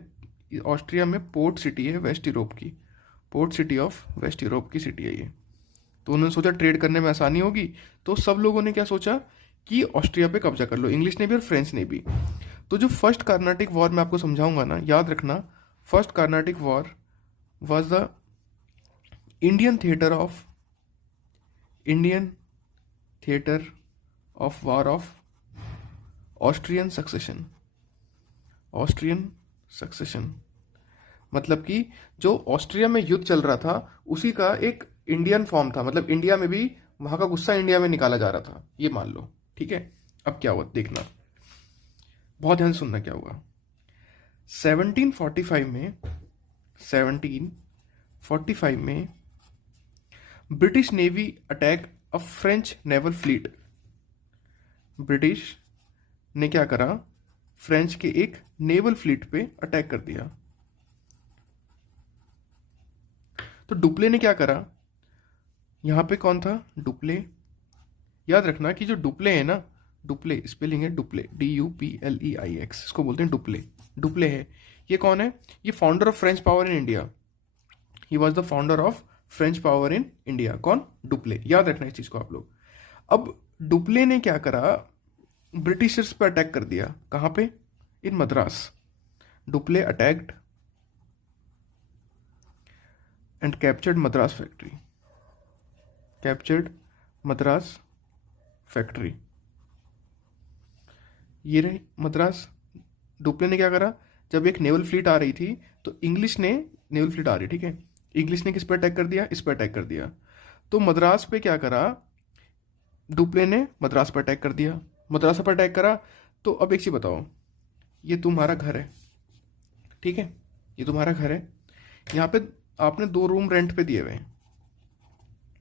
ऑस्ट्रिया में पोर्ट सिटी है वेस्ट यूरोप की। Port city of west Europe की सिटी है ये। तो उन्होंने सोचा ट्रेड करने में आसानी होगी, तो सब लोगों ने क्या सोचा कि ऑस्ट्रिया पे कब्जा कर लो, इंग्लिश ने भी और फ्रेंच ने भी। तो जो फर्स्ट कार्नाटिक वॉर मैं आपको समझाऊंगा ना, याद रखना, first Carnatic war was the Indian theatre of war of Austrian succession. Austrian succession मतलब कि जो ऑस्ट्रिया में युद्ध चल रहा था उसी का एक इंडियन फॉर्म था, मतलब इंडिया में भी वहां का गुस्सा इंडिया में निकाला जा रहा था, ये मान लो। ठीक है। अब क्या हुआ देखना, बहुत ध्यान से सुनना क्या हुआ। 1745 में British navy attack a French naval fleet. British ने क्या करा? फ्रेंच के एक नेवल फ्लीट पे अटैक कर दिया। तो डुप्ले ने क्या करा? यहां पे कौन था? डुप्ले। याद रखना कि जो डुप्ले है ना, डुप्ले स्पेलिंग है डुप्ले, DUPLEIX, इसको बोलते हैं डुप्ले। डुप्ले है, ये कौन है? ये founder of French power in India. He was the founder of French power in India. कौन? डुप्ले। याद रखना इस चीज को आप लोग। अब डुप्ले ने क्या करा? ब्रिटिशर्स पे अटैक कर दिया। कहां पे? In Madras. Dupleix attacked and captured Madras factory. Captured Madras factory. ये रही मद्रास। डुप्ले ने क्या करा? जब एक नेवल फ्लीट आ रही थी तो इंग्लिश ने, नेवल फ्लीट आ रही, ठीक है, इंग्लिश ने किस पे अटैक कर दिया? इस पे अटैक कर दिया। तो मद्रास पे क्या करा? डुप्ले ने मद्रास पर अटैक कर दिया। मद्रास पर अटैक करा तो अब एक चीज बताओ, ये तुम्हारा घर है, ठीक है, ये तुम्हारा घर है, यहाँ पे आपने 2 रूम रेंट पे दिए हुए हैं,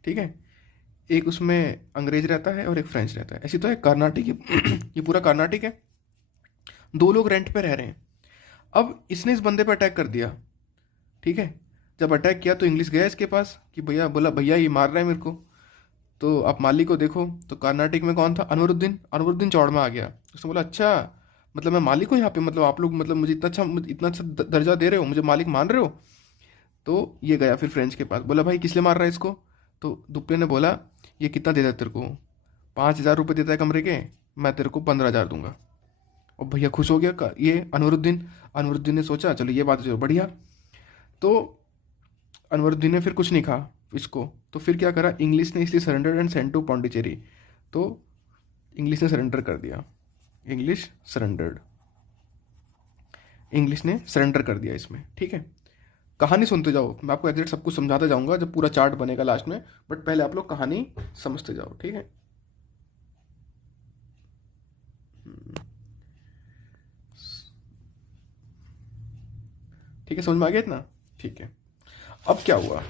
ठीक है, एक उसमें अंग्रेज रहता है और एक फ्रेंच रहता है। ऐसी तो है कर्नाटक, ये पूरा कर्नाटक है, 2 लोग रेंट पे रह रहे हैं। अब इसने इस बंदे पे अटैक कर दिया, ठीक है। जब अटैक किया तो इंग्लिश गया इसके पास कि भैया, बोला भैया ये मार रहा है मेरे को, तो आप माली को देखो। तो कर्नाटक में कौन था? अनवरुद्दीन। अनवरुद्दीन चौड़ में आ गया। उसने बोला अच्छा, मतलब मैं मालिक हूँ यहाँ पे, मतलब आप लोग मतलब मुझे इतना अच्छा दर्जा दे रहे हो, मुझे मालिक मान रहे हो। तो ये गया फिर फ्रेंच के पास, बोला भाई किस लिए मार रहा है इसको? तो दुप्ले ने बोला ये कितना देता है तेरे को? 5,000 रुपये देता है कमरे के, मैं तेरे को 15,000 दूंगा। और भैया खुश हो गया ये अनवरुद्दीन ने सोचा चलो ये बात जो बढ़िया। तो अनवरुद्दीन ने फिर कुछ नहीं कहा इसको, तो फिर क्या करा? इंग्लिश ने इसलिए surrender and send to Pondicherry. तो इंग्लिश ने सरेंडर कर दिया, इंग्लिश ने सरेंडर कर दिया इसमें, ठीक है। कहानी सुनते जाओ, मैं आपको एग्जैक्ट सब कुछ समझाते जाऊंगा जब पूरा चार्ट बनेगा लास्ट में, बट पहले आप लोग कहानी समझते जाओ, ठीक है। ठीक है, समझ में आ गया इतना? ठीक है। अब क्या हुआ,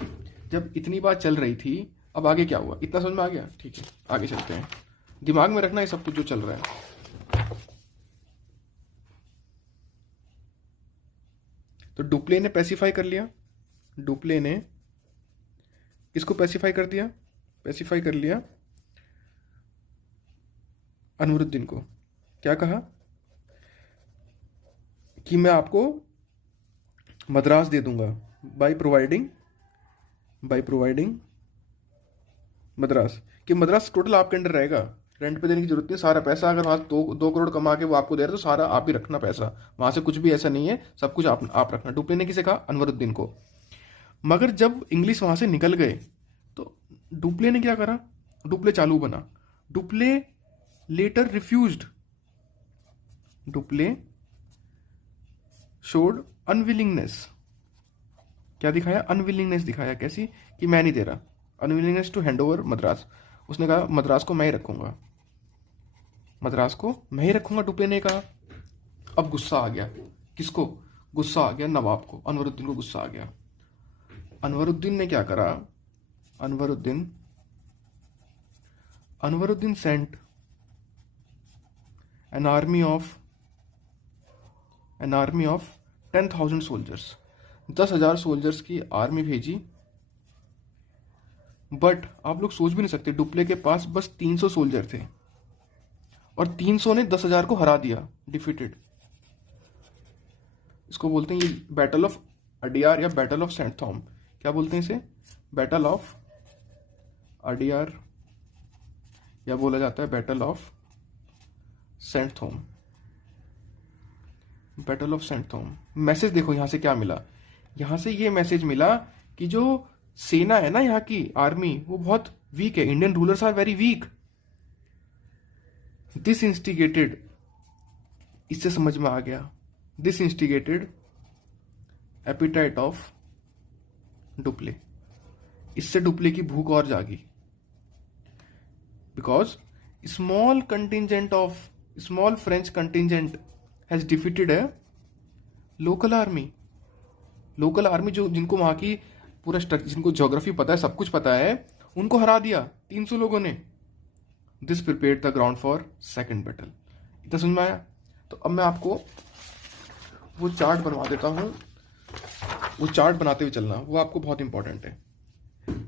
जब इतनी बात चल रही थी, अब आगे क्या हुआ, इतना समझ में आ गया? ठीक है, आगे चलते हैं। दिमाग में रखना है सब कुछ जो चल रहा है। तो डुप्ले ने पैसिफाई कर लिया, डुप्ले ने किसको पैसिफाई कर दिया? पैसिफाई कर लिया अनवरुद्दीन को। क्या कहा कि मैं आपको मद्रास दे दूंगा बाय प्रोवाइडिंग मद्रास, कि मद्रास टोटल आपके अंडर रहेगा, रेंट पे देने की जरूरत नहीं, सारा पैसा अगर वहाँ 2 करोड़ कमा के वो आपको दे रहा है तो सारा आप ही रखना पैसा, वहाँ से कुछ भी ऐसा नहीं है, सब कुछ आप रखना। डुप्ले ने किसे कहा? अनवरुद्दीन को। मगर जब इंग्लिश वहाँ से निकल गए तो डुप्ले ने क्या करा? डुप्ले चालू बना। Dupleix later refused, Dupleix showed unwillingness. क्या दिखाया? अनविलिंगनेस दिखाया। कैसी? कि मैं नहीं दे रहा, unwillingness to hand over Madras. उसने कहा मद्रास को मैं ही रखूंगा, मद्रास को मैं ही रखूंगा, डुप्ले ने कहा। अब गुस्सा आ गया, किसको गुस्सा आ गया? नवाब को, अनवरुद्दीन को गुस्सा आ गया। अनवरुद्दीन ने क्या करा? Anwaruddin sent an army of 10,000 soldiers, 10,000 soldiers की आर्मी भेजी। बट आप लोग सोच भी नहीं सकते, डुप्ले के पास बस 300 सोल्जर थे और 300 ने 10,000 को हरा दिया, डिफीटेड। इसको बोलते हैं ये बैटल ऑफ अडियार या बैटल ऑफ सेंट थॉम। क्या बोलते हैं इसे? बैटल ऑफ अडियार या बोला जाता है battle of Saint Thome. Battle of Saint Thome. Message देखो यहां से क्या मिला, यहां से ये मैसेज मिला कि जो सेना है ना यहाँ की आर्मी, वो बहुत वीक है, Indian rulers are very weak. This instigated, इससे समझ में आ गया, this instigated appetite of Dupleix. इससे डुप्ले की भूख और जागी, because small French contingent has defeated a local army. Local army जो जिनको वहां की पूरा स्ट्रक्चर, जिनको ज्योग्राफी पता है, सब कुछ पता है, उनको हरा दिया 300 लोगों ने। This prepared the ground for second battle. इतना समझ में आया? तो अब मैं आपको वो चार्ट बनवा देता हूं, वो चार्ट बनाते हुए चलना, वो आपको बहुत इंपॉर्टेंट है।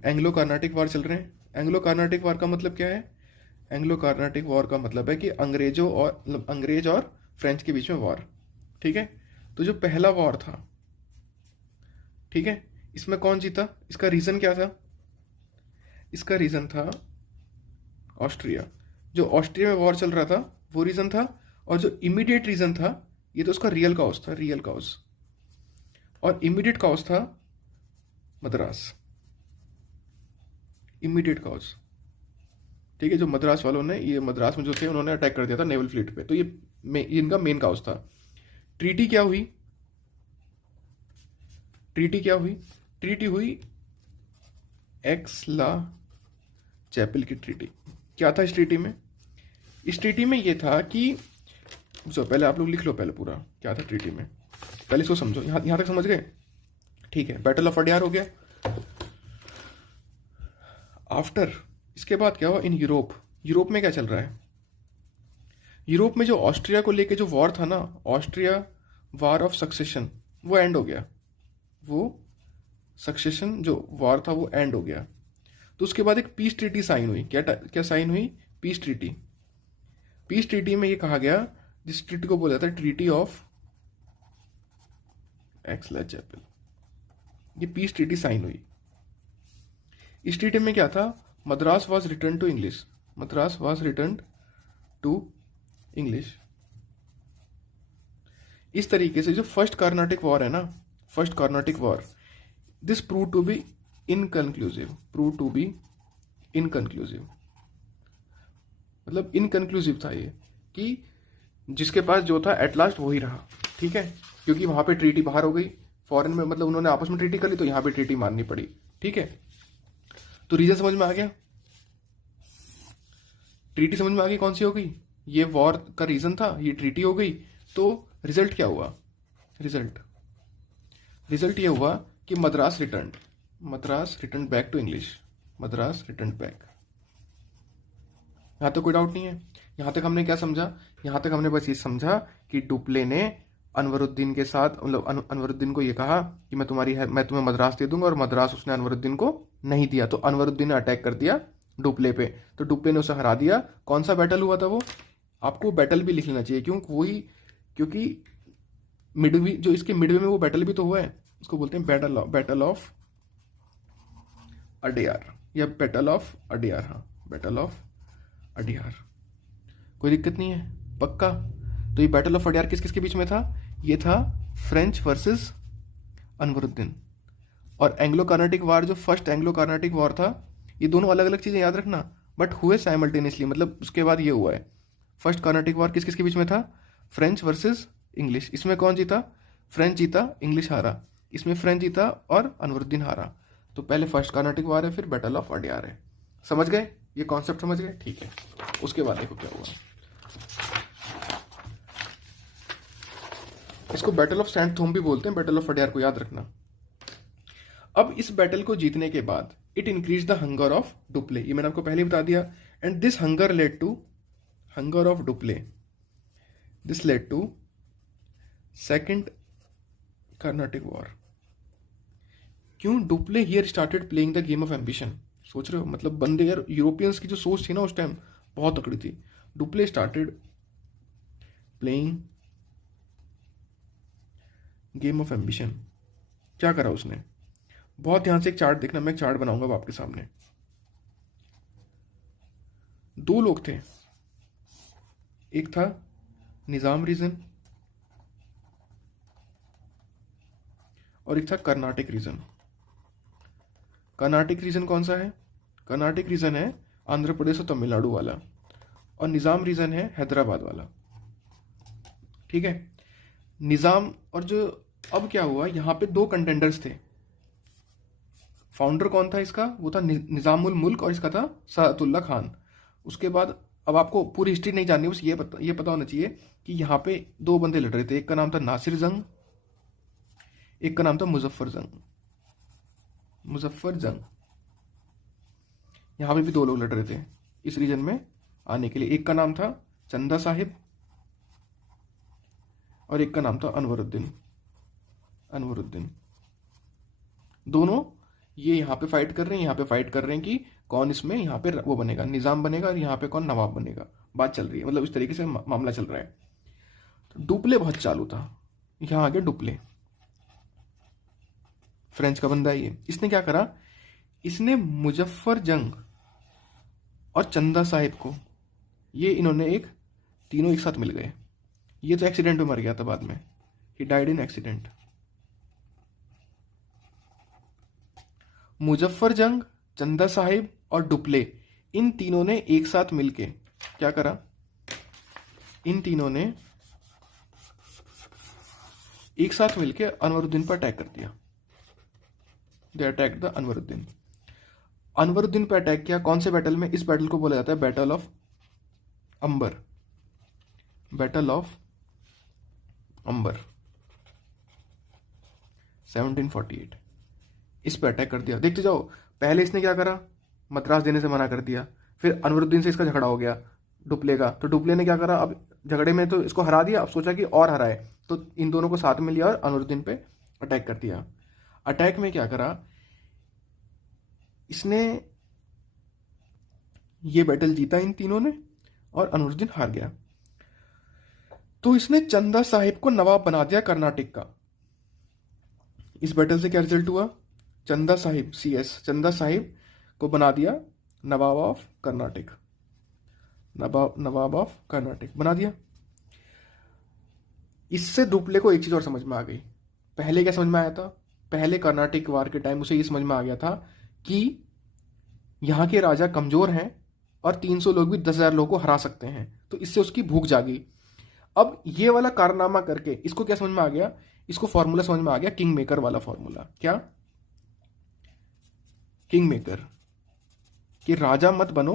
एंग्लो कार्नाटिक वॉर चल रहे हैं। एंग्लो कार्नाटिक वॉर का मतलब क्या है? एंग्लो कार्नाटिक वॉर का मतलब है कि अंग्रेज और फ्रेंच के बीच में वॉर, ठीक है। तो जो पहला वॉर था, ठीक है, इसमें कौन जीता? इसका रीजन क्या था? इसका रीजन था ऑस्ट्रिया। जो ऑस्ट्रिया में वॉर चल रहा था वो रीजन था, और जो इमीडिएट रीजन था, ये तो उसका रियल काउस था, रियल काउस। और इमीडिएट काउस था मद्रास, इमीडिएट काउस, ठीक है। जो मद्रास वालों ने, ये मद्रास में जो थे, उन्होंने अटैक कर दिया था नेवल फ्लीट पे, तो ये इनका मेन काउस था। ट्रीटी क्या हुई? ट्रीटी हुई एक्स ला चैपल की ट्रीटी। क्या था इस ट्रीटी में? इस ट्रीटी में ये था कि जो पहले आप लोग लिख लो, पहले पूरा क्या था ट्रीटी में, पहले इसको समझो। यहां तक समझ गए? ठीक है, बैटल ऑफ अडियार हो गया। आफ्टर इसके बाद क्या हुआ इन यूरोप में क्या चल रहा है? यूरोप में जो ऑस्ट्रिया को लेके जो वॉर था ना, ऑस्ट्रिया वॉर ऑफ सक्सेशन, वो एंड हो गया। वो सक्सेशन जो वॉर था वो एंड हो गया। तो उसके बाद एक पीस ट्रीटी साइन हुई। क्या साइन हुई? Peace treaty. पीस ट्रीटी में ये कहा गया, जिस ट्रीटी को बोला जाता है ट्रीटी ऑफ एक्स-ला-चैपल, ये पीस ट्रीटी साइन हुई। इस ट्रीटी में क्या था? Madras was return to English, Madras was return to English. इस तरीके से जो फर्स्ट कार्नाटिक वॉर है ना, first Carnatic war, this prove to be inconclusive, मतलब इनकंक्लूसिव था ये, कि जिसके पास जो था एट लास्ट वही रहा, ठीक है, क्योंकि वहां पे ट्रीटी बाहर हो गई, फॉरेन में मतलब उन्होंने आपस में ट्रीटी कर ली, तो यहाँ पे ट्रीटी माननी पड़ी। ठीक है, तो रीजन समझ में आ गया, ट्रीटी समझ में आ गई कौन सी हो गई, ये वॉर का रीजन था, ये ट्रीटी हो गई। तो रिजल्ट क्या हुआ, रिजल्ट ये हुआ कि Madras return back to English, Madras return back. यहां तक कोई डाउट नहीं है? यहां तक हमने क्या समझा? यहां तक हमने बस ये समझा कि डुप्ले ने अनवरुद्दीन के साथ मतलब अनवरुद्दीन को ये कहा कि मैं तुम्हें मद्रास दे दूंगा, और मद्रास उसने अनवरुद्दीन को नहीं दिया, तो अनवरुद्दीन ने अटैक कर दिया डुप्ले पे, तो डुप्ले ने उसे हरा दिया। कौन सा बैटल हुआ था वो? आपको बैटल भी लिख लेना चाहिए, क्योंकि मिडवे, जो इसके मिडवे में वो बैटल भी तो हुआ है, उसको बोलते हैं बैटल ऑफ अडेयार, या बैटल ऑफ अडेयार। हाँ, बैटल ऑफ अडेयार, कोई दिक्कत नहीं है, पक्का। तो ये बैटल ऑफ अडेयार किस किस के बीच में था? ये था फ्रेंच वर्सेस अनवरुद्दीन। और एंग्लो कार्नाटिक वार, जो फर्स्ट एंग्लो कार्नाटिक वॉर था, ये दोनों अलग अलग चीज़ें याद रखना, बट हुए साइमल्टेनियसली, मतलब उसके बाद ये हुआ है। फर्स्ट कार्नाटिक वॉर किस किस के बीच में था? French versus English. इसमें कौन जीता? फ्रेंच जीता, इंग्लिश हारा। इसमें फ्रेंच जीता और अनवरुद्दीन हारा। तो पहले फर्स्ट कार्नाटिक वॉर है, फिर बैटल ऑफ अडेयार है। समझ गए? ये कॉन्सेप्ट समझ गए? ठीक है, उसके बाद देखो क्या हुआ। इसको बैटल ऑफ सेंट थोम भी बोलते हैं, बैटल ऑफ अडेयार को याद रखना। अब इस बैटल को जीतने के बाद it increase the hunger of Dupleix, ये मैंने आपको पहले ही बता दिया। And this hunger led to hunger of Dupleix, this led to second Carnatic war. क्यों? Dupleix here started playing the game of ambition. सोच रहे हो, मतलब बंदे यार, यूरोपियंस की जो सोच थी ना उस टाइम बहुत तकड़ी थी। Dupleix started playing game of ambition. क्या करा उसने? बहुत ध्यान से एक चार्ट देखना, मैं एक चार्ट बनाऊंगा अब आपके सामने। दो लोग थे, एक था निजाम रीजन और एक था कर्नाटिक रीजन। कर्नाटिक रीजन कौन सा है? कर्नाटिक रीजन है आंध्र प्रदेश और तमिलनाडु वाला, और निजाम रीजन है हैदराबाद वाला। ठीक है, निजाम और जो, अब क्या हुआ, यहां पे दो कंटेंडर्स थे। फाउंडर कौन था इसका? वो था निजामुल मुल्क, और इसका था सादतुल्ला खान। उसके बाद, अब आपको पूरी हिस्ट्री नहीं जाननी, बस ये पता होना चाहिए कि यहाँ पे दो बंदे लड़ रहे थे। एक का नाम था नासिर जंग, एक का नाम था मुजफ्फर जंग। यहाँ पे भी दो लोग लड़ रहे थे इस रीजन में आने के लिए। एक का नाम था चंदा साहिब और एक का नाम था अनवरुद्दीन। दोनों ये यहाँ पे फाइट कर रहे हैं कि कौन इसमें यहाँ पे वो बनेगा, निजाम बनेगा, और यहाँ पे कौन नवाब बनेगा। बात चल रही है, मतलब इस तरीके से मामला चल रहा है। तो डुप्ले बहुत चालू था। यहाँ आ गया डुप्ले, फ्रेंच का बंदा है ये। इसने क्या करा? इसने मुजफ्फर जंग और चंदा साहिब को, ये इन्होंने तीनों एक साथ मिल गए। ये तो एक्सीडेंट में मर गया था बाद में, he died in accident. Muzaffar जंग, चंदा साहिब और डुप्ले, इन तीनों ने एक साथ मिलके क्या करा? इन तीनों ने एक साथ मिलके अनवरुद्दीन पर अटैक कर दिया। दे अटैक द अनवरुद्दीन पर अटैक किया। कौन से बैटल में? इस बैटल को बोला जाता है बैटल ऑफ अंबर। 1748। इस पर अटैक कर दिया। देखते जाओ, पहले इसने क्या करा? मद्रास देने से मना कर दिया। फिर अनवरुद्दीन से इसका झगड़ा हो गया डुप्ले का, तो डुप्ले ने क्या करा? अब झगड़े में तो इसको हरा दिया, अब सोचा कि और हराए, तो इन दोनों को साथ में लिया और अनवरुद्दीन पे अटैक कर दिया। अटैक में क्या करा इसने? ये बैटल जीता इन तीनों ने और अनवरुद्दीन हार गया। तो इसने चंदा साहिब को नवाब बना दिया कर्नाटक का। इस बैटल से क्या रिजल्ट हुआ? चंदा साहिब को बना दिया नवाब ऑफ कर्नाटक। नवाब ऑफ कर्नाटक बना दिया। इससे डुप्ले को एक चीज और समझ में आ गई। पहले क्या समझ में आया था? पहले कर्नाटक वार के टाइम उसे ये समझ में आ गया था कि यहाँ के राजा कमजोर हैं और 300 लोग भी 10,000 लोगों को हरा सकते हैं, तो इससे उसकी भूख जागी। अब ये वाला कारनामा करके इसको क्या समझ में आ गया? इसको फॉर्मूला समझ में आ गया, किंग मेकर वाला फॉर्मूला। क्या? किंग मेकर, कि राजा मत बनो,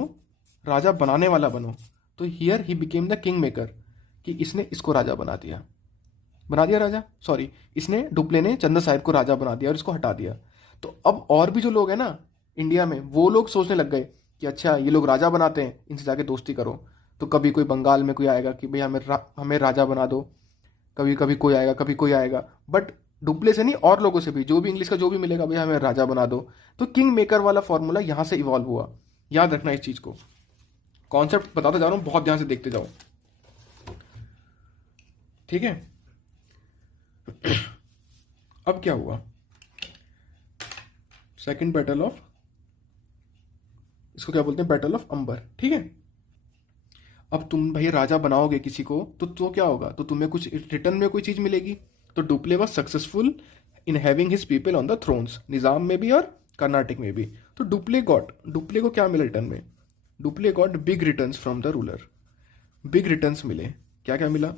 राजा बनाने वाला बनो। तो here he became the king maker, कि इसने इसको राजा बना दिया, राजा, सॉरी, इसने डुप्ले ने चंदा साहिब को राजा बना दिया और इसको हटा दिया। तो अब और भी जो लोग हैं ना इंडिया में, वो लोग सोचने लग गए कि अच्छा ये लोग राजा बनाते हैं, इनसे जाके दोस्ती करो। तो कभी कोई बंगाल में कोई आएगा कि भैया हमें राजा बना दो, कभी कभी कोई आएगा, कभी कोई आएगा, बट डुप्ले से नहीं, और लोगों से भी, जो भी इंग्लिश का जो भी मिलेगा, भैया हमें राजा बना दो। तो किंग मेकर वाला फॉर्मूला यहां से इवॉल्व हुआ। याद रखना इस चीज को, कॉन्सेप्ट बताता जा रहा हूं, बहुत ध्यान से देखते जाओ, ठीक है। अब क्या हुआ? सेकंड बैटल ऑफ, इसको क्या बोलते हैं, बैटल ऑफ अंबर, ठीक है। अब तुम भाई राजा बनाओगे किसी को, तो क्या होगा, तो तुम्हें कुछ रिटर्न में कोई चीज मिलेगी। तो Dupleix was successful in having his people on the thrones, Nizam में भी और कर्नाटक में भी। तो डुप्ले को क्या मिला रिटर्न में? Dupleix got big returns from the ruler, big returns मिले। क्या क्या मिला?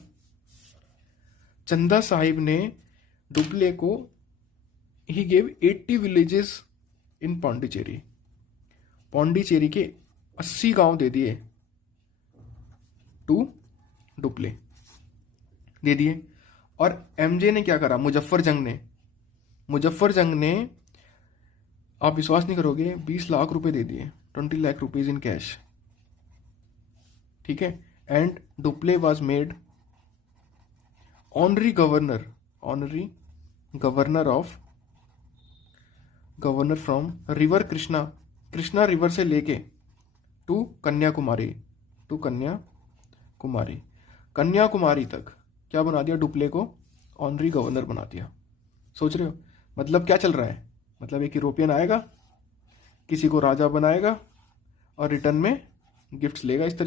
चंदा साहिब ने डुप्ले को, he gave 80 villages in Pondicherry, Pondicherry के 80 गांव दे दिए टू डुप्ले, दे दिए। और एमजे ने क्या करा, मुजफ्फर जंग ने, आप विश्वास नहीं करोगे, 20 लाख रुपए दे दिए, 20 लाख रुपीज इन कैश, ठीक है। And Dupleix was made honorary governor from river Krishna river से लेके टू कन्याकुमारी तक क्या बना दिया, डुप्ले को ऑनरी गवर्नर बना दिया। सोच रहे हो मतलब क्या चल रहा है? मतलब एक यूरोपियन आएगा, किसी को राजा बनाएगा और रिटर्न में गिफ्ट्स लेगा, इस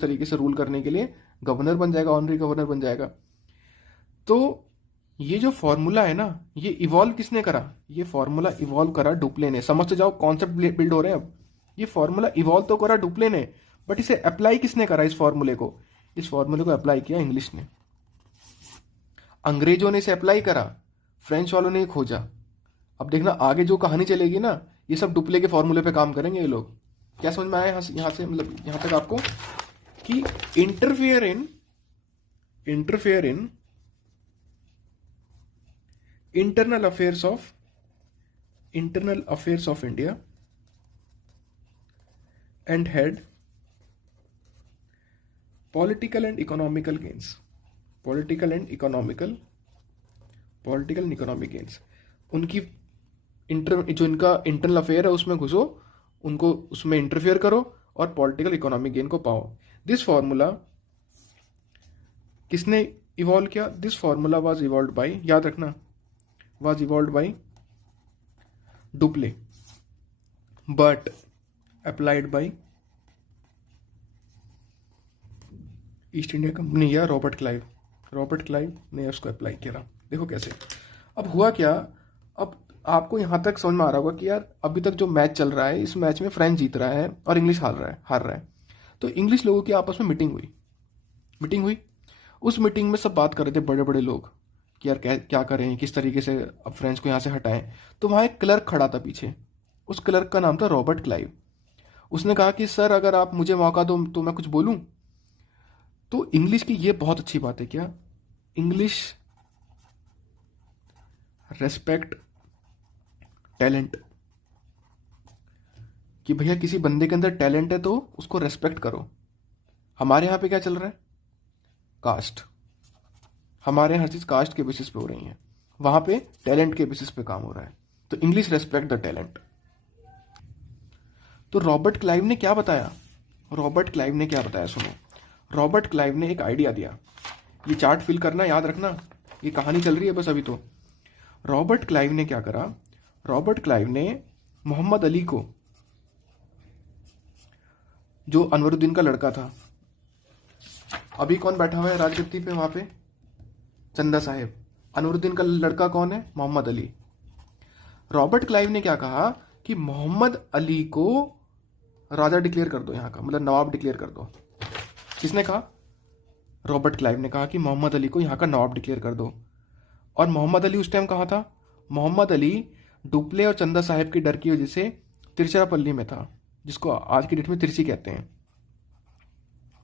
तरीके से रूल करने के लिए गवर्नर बन जाएगा, ऑनरी गवर्नर बन जाएगा। तो ये जो फॉर्मूला है ना, ये इवॉल्व किसने करा? ये फॉर्मूला इवॉल्व करा डुप्ले ने। समझते जाओ, कॉन्सेप्ट बिल्ड हो रहे हैं अब। ये फॉर्मूला इवॉल्व तो करा डुप्ले ने, बट इसे अप्लाई किसने करा? इस फॉर्मूले को अप्लाई किया इंग्लिश ने। अंग्रेजों ने इसे अप्लाई करा, फ्रेंच वालों ने खोजा। अब देखना आगे जो कहानी चलेगी ना, ये सब डुप्ले के फॉर्मूले पे काम करेंगे ये लोग। क्या समझ में आया यहां से, मतलब यहां तक आपको, कि interfere in internal affairs of India and had political and economic gains. उनकी जो इनका इंटरनल अफेयर है उसमें घुसो, उनको उसमें इंटरफेयर करो और पॉलिटिकल इकोनॉमिक गेन को पाओ। दिस फॉर्मूला किसने इवॉल्व किया? This formula was evolve by, याद रखना, was evolve by Dupleix but applied by East India Company या रॉबर्ट क्लाइव ने उसको अप्लाई किया। देखो कैसे। अब हुआ क्या, अब आपको यहाँ तक समझ में आ रहा होगा कि यार अभी तक जो मैच चल रहा है, इस मैच में फ्रेंच जीत रहा है और इंग्लिश हार रहा है। तो इंग्लिश लोगों की आपस में मीटिंग हुई। उस मीटिंग में सब बात कर रहे थे, बड़े बड़े लोग, कि यार क्या करें, किस तरीके से अब फ्रेंच को यहाँ से हटाएं। तो वहाँ एक क्लर्क खड़ा था पीछे, उस क्लर्क का नाम था रॉबर्ट क्लाइव। उसने कहा कि सर अगर आप मुझे मौका दो तो मैं कुछ बोलूँ। तो इंग्लिश की ये बहुत अच्छी बात है, क्या, इंग्लिश रेस्पेक्ट टैलेंट, कि भैया किसी बंदे के अंदर टैलेंट है तो उसको रेस्पेक्ट करो। हमारे यहाँ पे क्या चल रहा है, कास्ट, हमारे यहाँ हर चीज कास्ट के बेसिस पे हो रही है, वहां पे टैलेंट के बेसिस पे काम हो रहा है। तो इंग्लिश रेस्पेक्ट द टैलेंट। तो रॉबर्ट क्लाइव ने क्या बताया, सुनो। रॉबर्ट क्लाइव ने एक आइडिया दिया, ये चार्ट फिल करना, याद रखना, ये कहानी चल रही है बस अभी। तो रॉबर्ट क्लाइव ने क्या करा, रॉबर्ट क्लाइव ने मोहम्मद अली को, जो अनवरुद्दीन का लड़का था, अभी कौन बैठा हुआ है राजगद्दी पे वहां पे, चंदा साहिब, अनवरुद्दीन का लड़का कौन है, मोहम्मद अली। रॉबर्ट क्लाइव ने क्या कहा कि मोहम्मद अली को राजा डिक्लेयर कर दो यहाँ का, मतलब नवाब डिक्लेयर कर दो। किसने कहा, रॉबर्ट क्लाइव ने कहा कि मोहम्मद अली को यहाँ का नवाब डिक्लेयर कर दो। और मोहम्मद अली उस टाइम कहाँ था? मोहम्मद अली डुप्ले और चंदा साहिब के डर की वजह से तिरुचिरापल्ली में था, जिसको आज की डेट में तिरछी कहते हैं,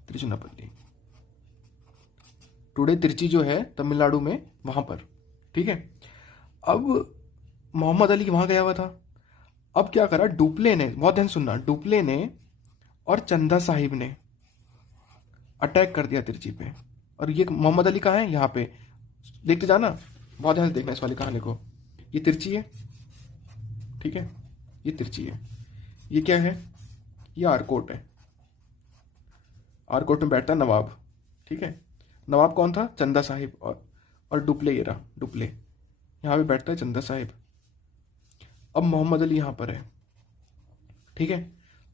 तिरुचिरापल्ली। टुडे तिरची जो है तमिलनाडु में, वहाँ पर। ठीक है। अब मोहम्मद अली वहाँ गया हुआ था। अब क्या करा डुप्ले ने, बहुत ध्यान सुनना, डुप्ले ने और चंदा साहिब ने अटैक कर दिया तिरची पे। और ये मोहम्मद अली कहाँ है? यहाँ पे। देखते जाना, बहुत ध्यान से देखना इस वाली कहानी को। ये तिरची है, ठीक है, ये तिरची है। ये क्या है? ये आरकोट है। आरकोट में बैठता है नवाब, ठीक है। नवाब कौन था? चंदा साहिब। और डुप्ले, ये रहा डुप्ले, यहाँ पे बैठता है चंदा साहिब। अब मोहम्मद अली यहाँ पर है, ठीक है।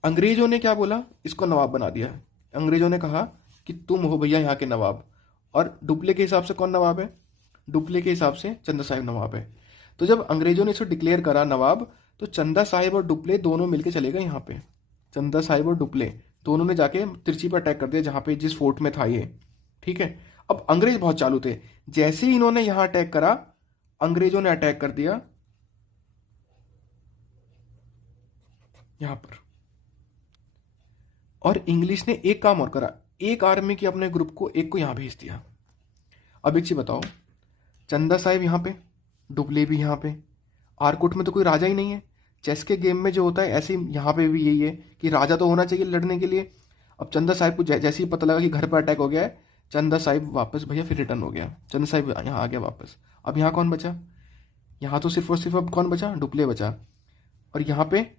अंग्रेजों ने क्या बोला? इसको नवाब बना दिया। अंग्रेजों ने कहा कि तुम हो भैया यहाँ के नवाब। और डुप्ले के हिसाब से कौन नवाब है? डुप्ले के हिसाब से चंदा साहिब नवाब है। तो जब अंग्रेजों ने इसको डिक्लेयर करा नवाब, तो चंदा साहिब और डुप्ले दोनों मिलके चले गए यहाँ पे। चंदा साहिब और डुप्ले दोनों ने जाके तिरछी पर अटैक कर दिया, जहाँ पे जिस फोर्ट में था ये, ठीक है। अब अंग्रेज बहुत चालू थे। जैसे ही इन्होंने यहाँ अटैक करा, अंग्रेजों ने अटैक कर दिया यहाँ पर। और इंग्लिश ने एक काम और करा, एक आर्मी के अपने ग्रुप को एक को यहाँ भेज दिया। अब एक चीज बताओ, चंदा साहिब यहाँ पे, डुप्ले भी यहाँ पे। आरकोट में तो कोई राजा ही नहीं है। चेस के गेम में जो होता है, ऐसे ही यहाँ पे भी यही है कि राजा तो होना चाहिए लड़ने के लिए। अब चंदा साहिब को जैसे ही पता लगा कि घर पर अटैक हो गया है, चंदा साहिब वापस भैया फिर रिटर्न हो गया। चंदा साहिब यहाँ आ गया वापस। अब यहाँ कौन बचा? यहाँ तो सिर्फ और सिर्फ अब कौन बचा? डुप्ले बचा। और यहाँ पे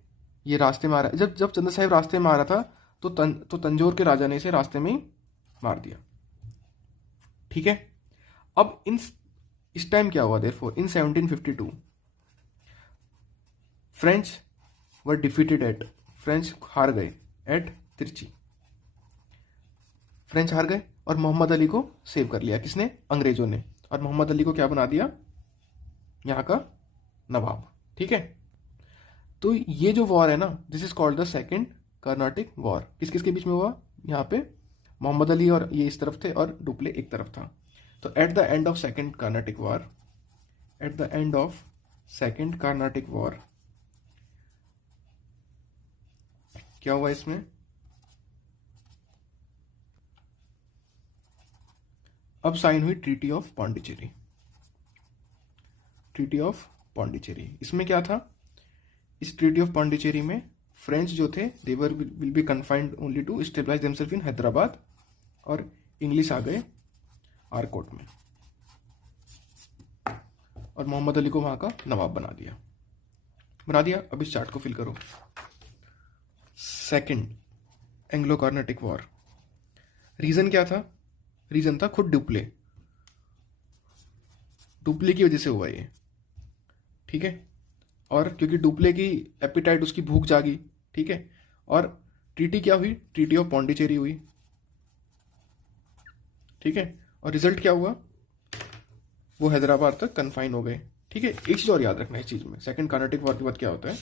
ये रास्ते में आ रहा है। जब जब चंदा साहिब रास्ते में आ रहा था, तो तंजौर के राजा ने इसे रास्ते में ही मार दिया, ठीक है। अब इस टाइम क्या हुआ? Therefore in 1752 French were defeated at, French हार गए एट तिरची। फ्रेंच हार गए और मोहम्मद अली को सेव कर लिया। किसने? अंग्रेजों ने। और मोहम्मद अली को क्या बना दिया? यहाँ का नवाब, ठीक है। तो ये जो वॉर है ना, this is called the second Carnatic war. किस किस के बीच में हुआ? यहाँ पे मोहम्मद अली और ये इस तरफ थे और डुप्ले एक तरफ था। तो at the end of second Carnatic war, at the end of second Carnatic war क्या हुआ इसमें? अब साइन हुई treaty of Pondicherry. Treaty of Pondicherry, इसमें क्या था? इस ट्रीटी ऑफ पौंडीचेरी में फ्रेंच जो थे, they were will be confined only to stabilize themselves in Hyderabad, और इंग्लिश आ गए आरकोट में। और मोहम्मद अली को वहां का नवाब बना दिया। अब इस चार्ट को फिल करो। Second Anglo Carnatic war, reason क्या था? रीजन था खुद डुप्ले की वजह से हुआ ये, ठीक है। और क्योंकि डुप्ले की एपिटाइट, उसकी भूख जागी, ठीक है। और ट्रीटी क्या हुई? ट्रीटी ऑफ पौंडीचेरी हुई, ठीक है। और रिजल्ट क्या हुआ? वो हैदराबाद तक कन्फाइन हो गए, ठीक है। एक चीज और याद रखना इस चीज में, सेकंड कर्नाटिक वॉर के बाद क्या होता है,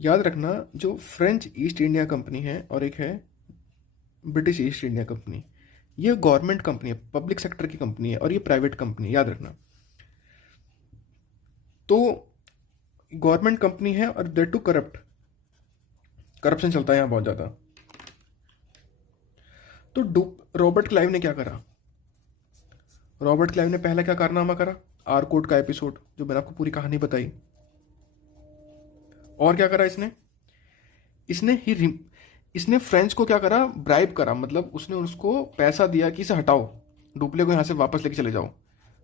याद रखना, जो फ्रेंच ईस्ट इंडिया कंपनी है और एक है ब्रिटिश ईस्ट इंडिया कंपनी, ये गवर्नमेंट कंपनी है, पब्लिक सेक्टर की कंपनी है, और ये प्राइवेट कंपनी है, याद रखना। तो गवर्नमेंट कंपनी है और देयर टू करप्शन चलता है यहाँ बहुत ज़्यादा। तो रॉबर्ट क्लाइव ने क्या करा? रॉबर्ट क्लाइव ने पहला क्या कारनामा करा? आरकोट का एपिसोड, जो मैंने आपको पूरी कहानी बताई। और क्या करा इसने फ्रेंच को क्या करा? ब्राइब करा, मतलब उसने उसको पैसा दिया कि इसे हटाओ, डुप्ले को यहां से वापस लेके चले जाओ।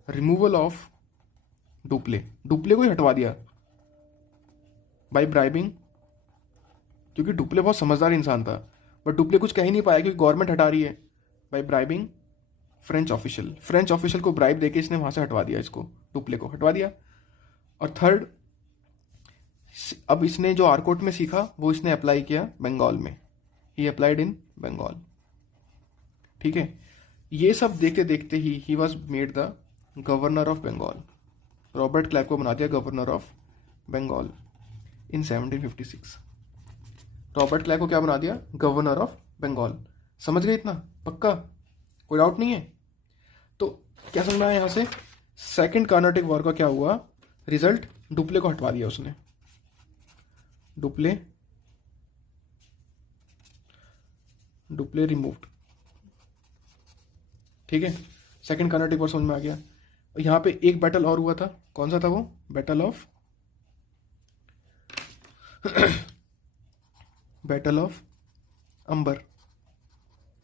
रिमूवल ऑफ डुप्ले को ही हटवा दिया बाय ब्राइबिंग, क्योंकि डुप्ले बहुत समझदार इंसान था, बट डुप्ले कुछ कह ही नहीं पाया क्योंकि गवर्नमेंट हटा रही है। बाय ब्राइबिंग फ्रेंच ऑफिशियल को ब्राइब देके इसने वहां से हटवा दिया, इसको डुप्ले को हटवा दिया। और थर्ड, अब इसने जो आरकोट में सीखा वो इसने अप्लाई किया बंगाल में, ही अप्लाइड इन बंगाल, ठीक है। ये सब देखते देखते he was made the governor of Bengal. Robert Clive को बना दिया governor of Bengal in 1756। Robert Clive को क्या बना दिया? Governor of Bengal. समझ गए इतना? पक्का? कोई डाउट नहीं है? तो क्या समझना है यहाँ से? सेकंड कार्नाटिक वॉर का क्या हुआ रिजल्ट? डुप्ले को हटवा दिया उसने, डुप्ले रिमूव्ड। ठीक है, सेकंड कार्नाटिक वॉर समझ में आ गया। यहाँ पे एक बैटल और हुआ था, कौन सा था वो? बैटल ऑफ अंबर,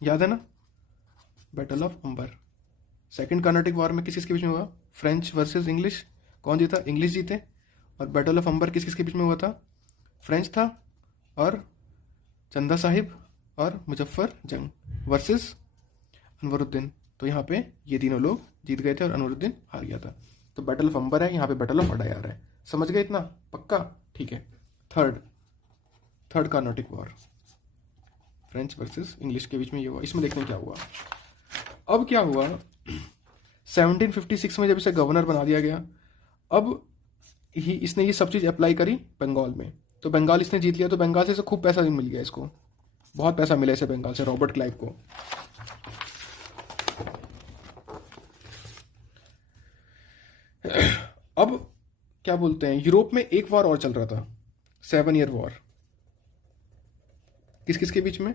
याद है ना? Battle of Ambur second Carnatic war में किस किसके बीच में हुआ? French versus English. कौन जीता? इंग्लिश जीते। और बैटल ऑफ अंबर किस किसके बीच में हुआ था? फ्रेंच था और चंदा साहिब और मुजफ्फर जंग वर्सेस अनवरुद्दीन। तो यहाँ पे ये तीनों लोग जीत गए थे और अनवरुद्दीन हार गया था। तो बैटल ऑफ अंबर है, यहाँ पे बैटल ऑफ अडायार है। समझ गए इतना? पक्का? ठीक है। Third Carnatic war French versus English के बीच में ये हुआ। इसमें देखने क्या हुआ। अब क्या हुआ, 1756 में जब इसे गवर्नर बना दिया गया, अब इसने ये सब चीज़ अप्लाई करी बंगाल में। तो बंगाल इसने जीत लिया, तो बंगाल से इसे खूब पैसा मिल गया, इसको बहुत पैसा मिला इसे बंगाल से, रॉबर्ट क्लाइव को। अब क्या बोलते हैं, यूरोप में एक वॉर और चल रहा था, 7 ईयर वॉर। किस किस के बीच में?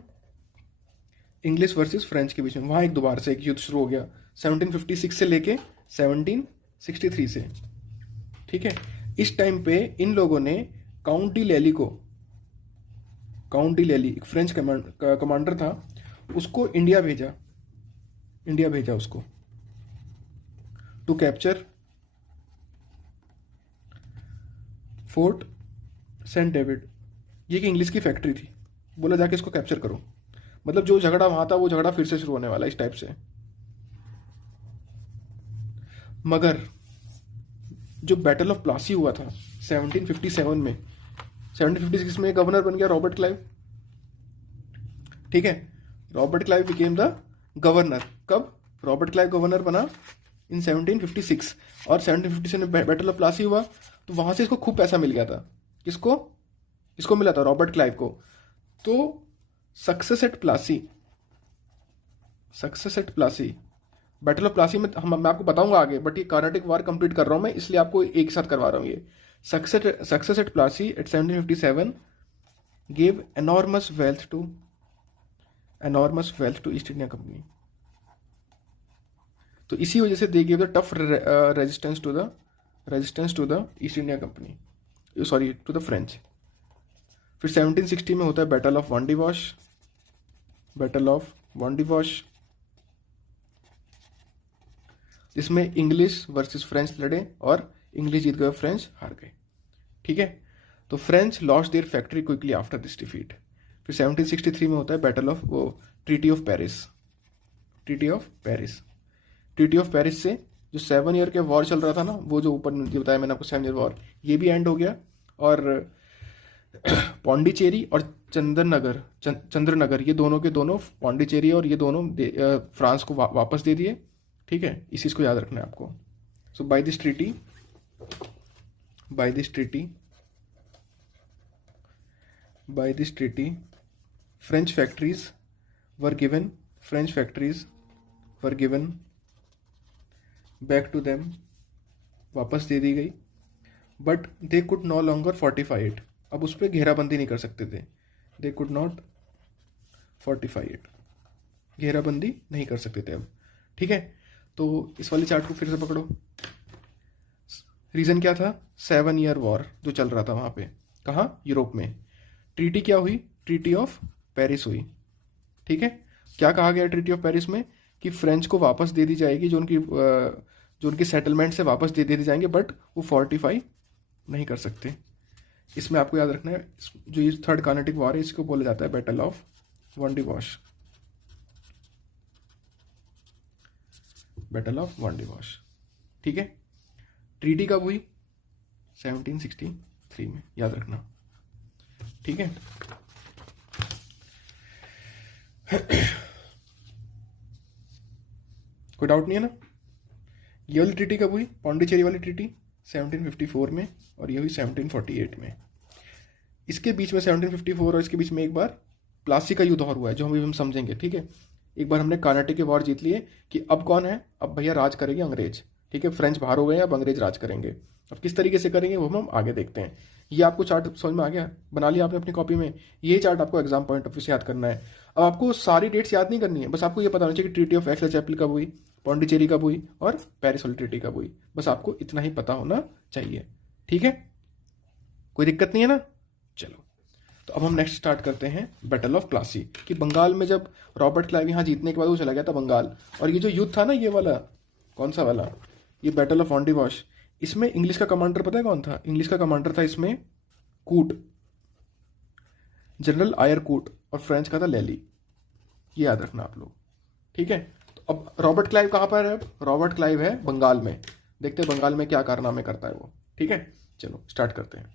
इंग्लिश वर्सेस फ्रेंच के बीच में। वहाँ एक दोबारा से एक युद्ध शुरू हो गया 1756 से लेके 1763 से। ठीक है, इस टाइम पे इन लोगों ने काउंट डी लैली एक फ्रेंच कमांडर था, उसको इंडिया भेजा उसको to capture Fort St David. ये कि इंग्लिश की फैक्ट्री थी, बोला जाके इसको कैप्चर करो। मतलब जो झगड़ा वहां था वो झगड़ा फिर से शुरू होने वाला इस टाइप से। मगर जो बैटल ऑफ प्लासी हुआ था 1757 में, 1756 में गवर्नर बन गया रॉबर्ट क्लाइव। ठीक है, Robert Clive became the governor. कब रॉबर्ट क्लाइव गवर्नर बना? इन 1756। और 1757 में बैटल ऑफ प्लासी हुआ, तो वहां से इसको खूब पैसा मिल गया था। किसको? इसको मिला था रॉबर्ट क्लाइव को। तो success at Plassey, battle of Plassey में मैं आपको बताऊंगा आगे, बट ये कार्नाटिक वार कंप्लीट कर रहा हूं मैं, इसलिए आपको एक साथ करवा रहा हूं ये। Success at Plassey at 1757 gave enormous wealth to East India Company. तो इसी वजह से they gave the tough resistance to the East India Company, sorry to the French. फिर 1760 में होता है बैटल ऑफ वांडीवॉश, जिसमें इंग्लिश वर्सेस फ्रेंच लड़े और इंग्लिश जीत गए, फ्रेंच हार गए। ठीक है, तो French lost their factory quickly after this defeat. फिर 1763 में होता है battle of treaty of Paris से जो 7 ईयर के वॉर चल रहा था ना, वो जो ऊपर बताया मैंने आपको 7 ईयर वॉर, ये भी एंड हो गया। और पौंडीचेरी और चंद्रनगर ये दोनों के दोनों, पौंडीचेरी और ये दोनों फ्रांस को वापस दे दिए। ठीक है, इस चीज़ को याद रखना है आपको। So by this treaty French factories were given back to them, वापस दे दी गई। But they could no longer fortify it, अब उस पर घेराबंदी नहीं कर सकते थे। They could not fortify it, घेराबंदी नहीं कर सकते थे अब। ठीक है, तो इस वाली चार्ट को फिर से पकड़ो। रीज़न क्या था? 7 ईयर वॉर जो चल रहा था वहाँ पे, कहाँ? यूरोप में। ट्रीटी क्या हुई? ट्रीटी ऑफ पेरिस हुई। ठीक है, क्या कहा गया ट्रीटी ऑफ पेरिस में? कि फ्रेंच को वापस दे दी जाएगी, जो उनकी सेटलमेंट से वापस दे दी जाएंगे, बट वो फोर्टिफाई नहीं कर सकते। इसमें आपको याद रखना है, जो ये थर्ड कार्नाटिक वॉर है, इसको बोला जाता है बैटल ऑफ वांडीवॉश। ठीक है, ट्रीटी कब हुई? 1763 में, याद रखना। ठीक है, कोई डाउट नहीं है ना? ये वाली ट्रीटी कब हुई? पौंडीचेरी वाली ट्रीटी 1754 में, और ये हुई 1748 में। इसके बीच में 1754 और इसके बीच में एक बार प्लासी का युद्ध और हुआ है, जो हम समझेंगे। ठीक है, एक बार हमने कर्नाटक के वॉर जीत लिए कि अब कौन है, अब भैया राज करेंगे अंग्रेज। ठीक है, फ्रेंच बाहर हो गए, अब अंग्रेज राज करेंगे। अब किस तरीके से करेंगे वो हम आगे देखते हैं। ये आपको चार्ट समझ में आ गया, बना लिया आपने अपनी कॉपी में। ये चार्ट आपको एग्जाम पॉइंट ऑफ व्यू से याद करना है। अब आपको सारी डेट्स याद नहीं करनी है, बस आपको ये पता होना चाहिए कि ट्रीटी ऑफ एक्स चैपल कब हुई, पौंडीचेरी कब हुई और पेरिस वाली ट्रीटी कब हुई। बस आपको इतना ही पता होना चाहिए। ठीक है, कोई दिक्कत नहीं है ना। चलो, तो अब हम नेक्स्ट स्टार्ट करते हैं बैटल ऑफ प्लासी। कि बंगाल में जब रॉबर्ट क्लाइव यहाँ जीतने के बाद वो चला गया था बंगाल, और ये जो युद्ध था ना, ये वाला कौन सा वाला, ये बैटल ऑफ वॉन्डिवॉश, इसमें इंग्लिश का कमांडर पता है कौन था? इंग्लिश का कमांडर था इसमें कूट, जनरल आयर कूट, और फ्रेंच का था लेली। ये याद रखना आप लोग। ठीक है, तो अब रॉबर्ट क्लाइव कहाँ पर है? अब रॉबर्ट क्लाइव है बंगाल में। देखते हैं बंगाल में क्या कारनामे करता है वो। ठीक है, चलो स्टार्ट करते हैं।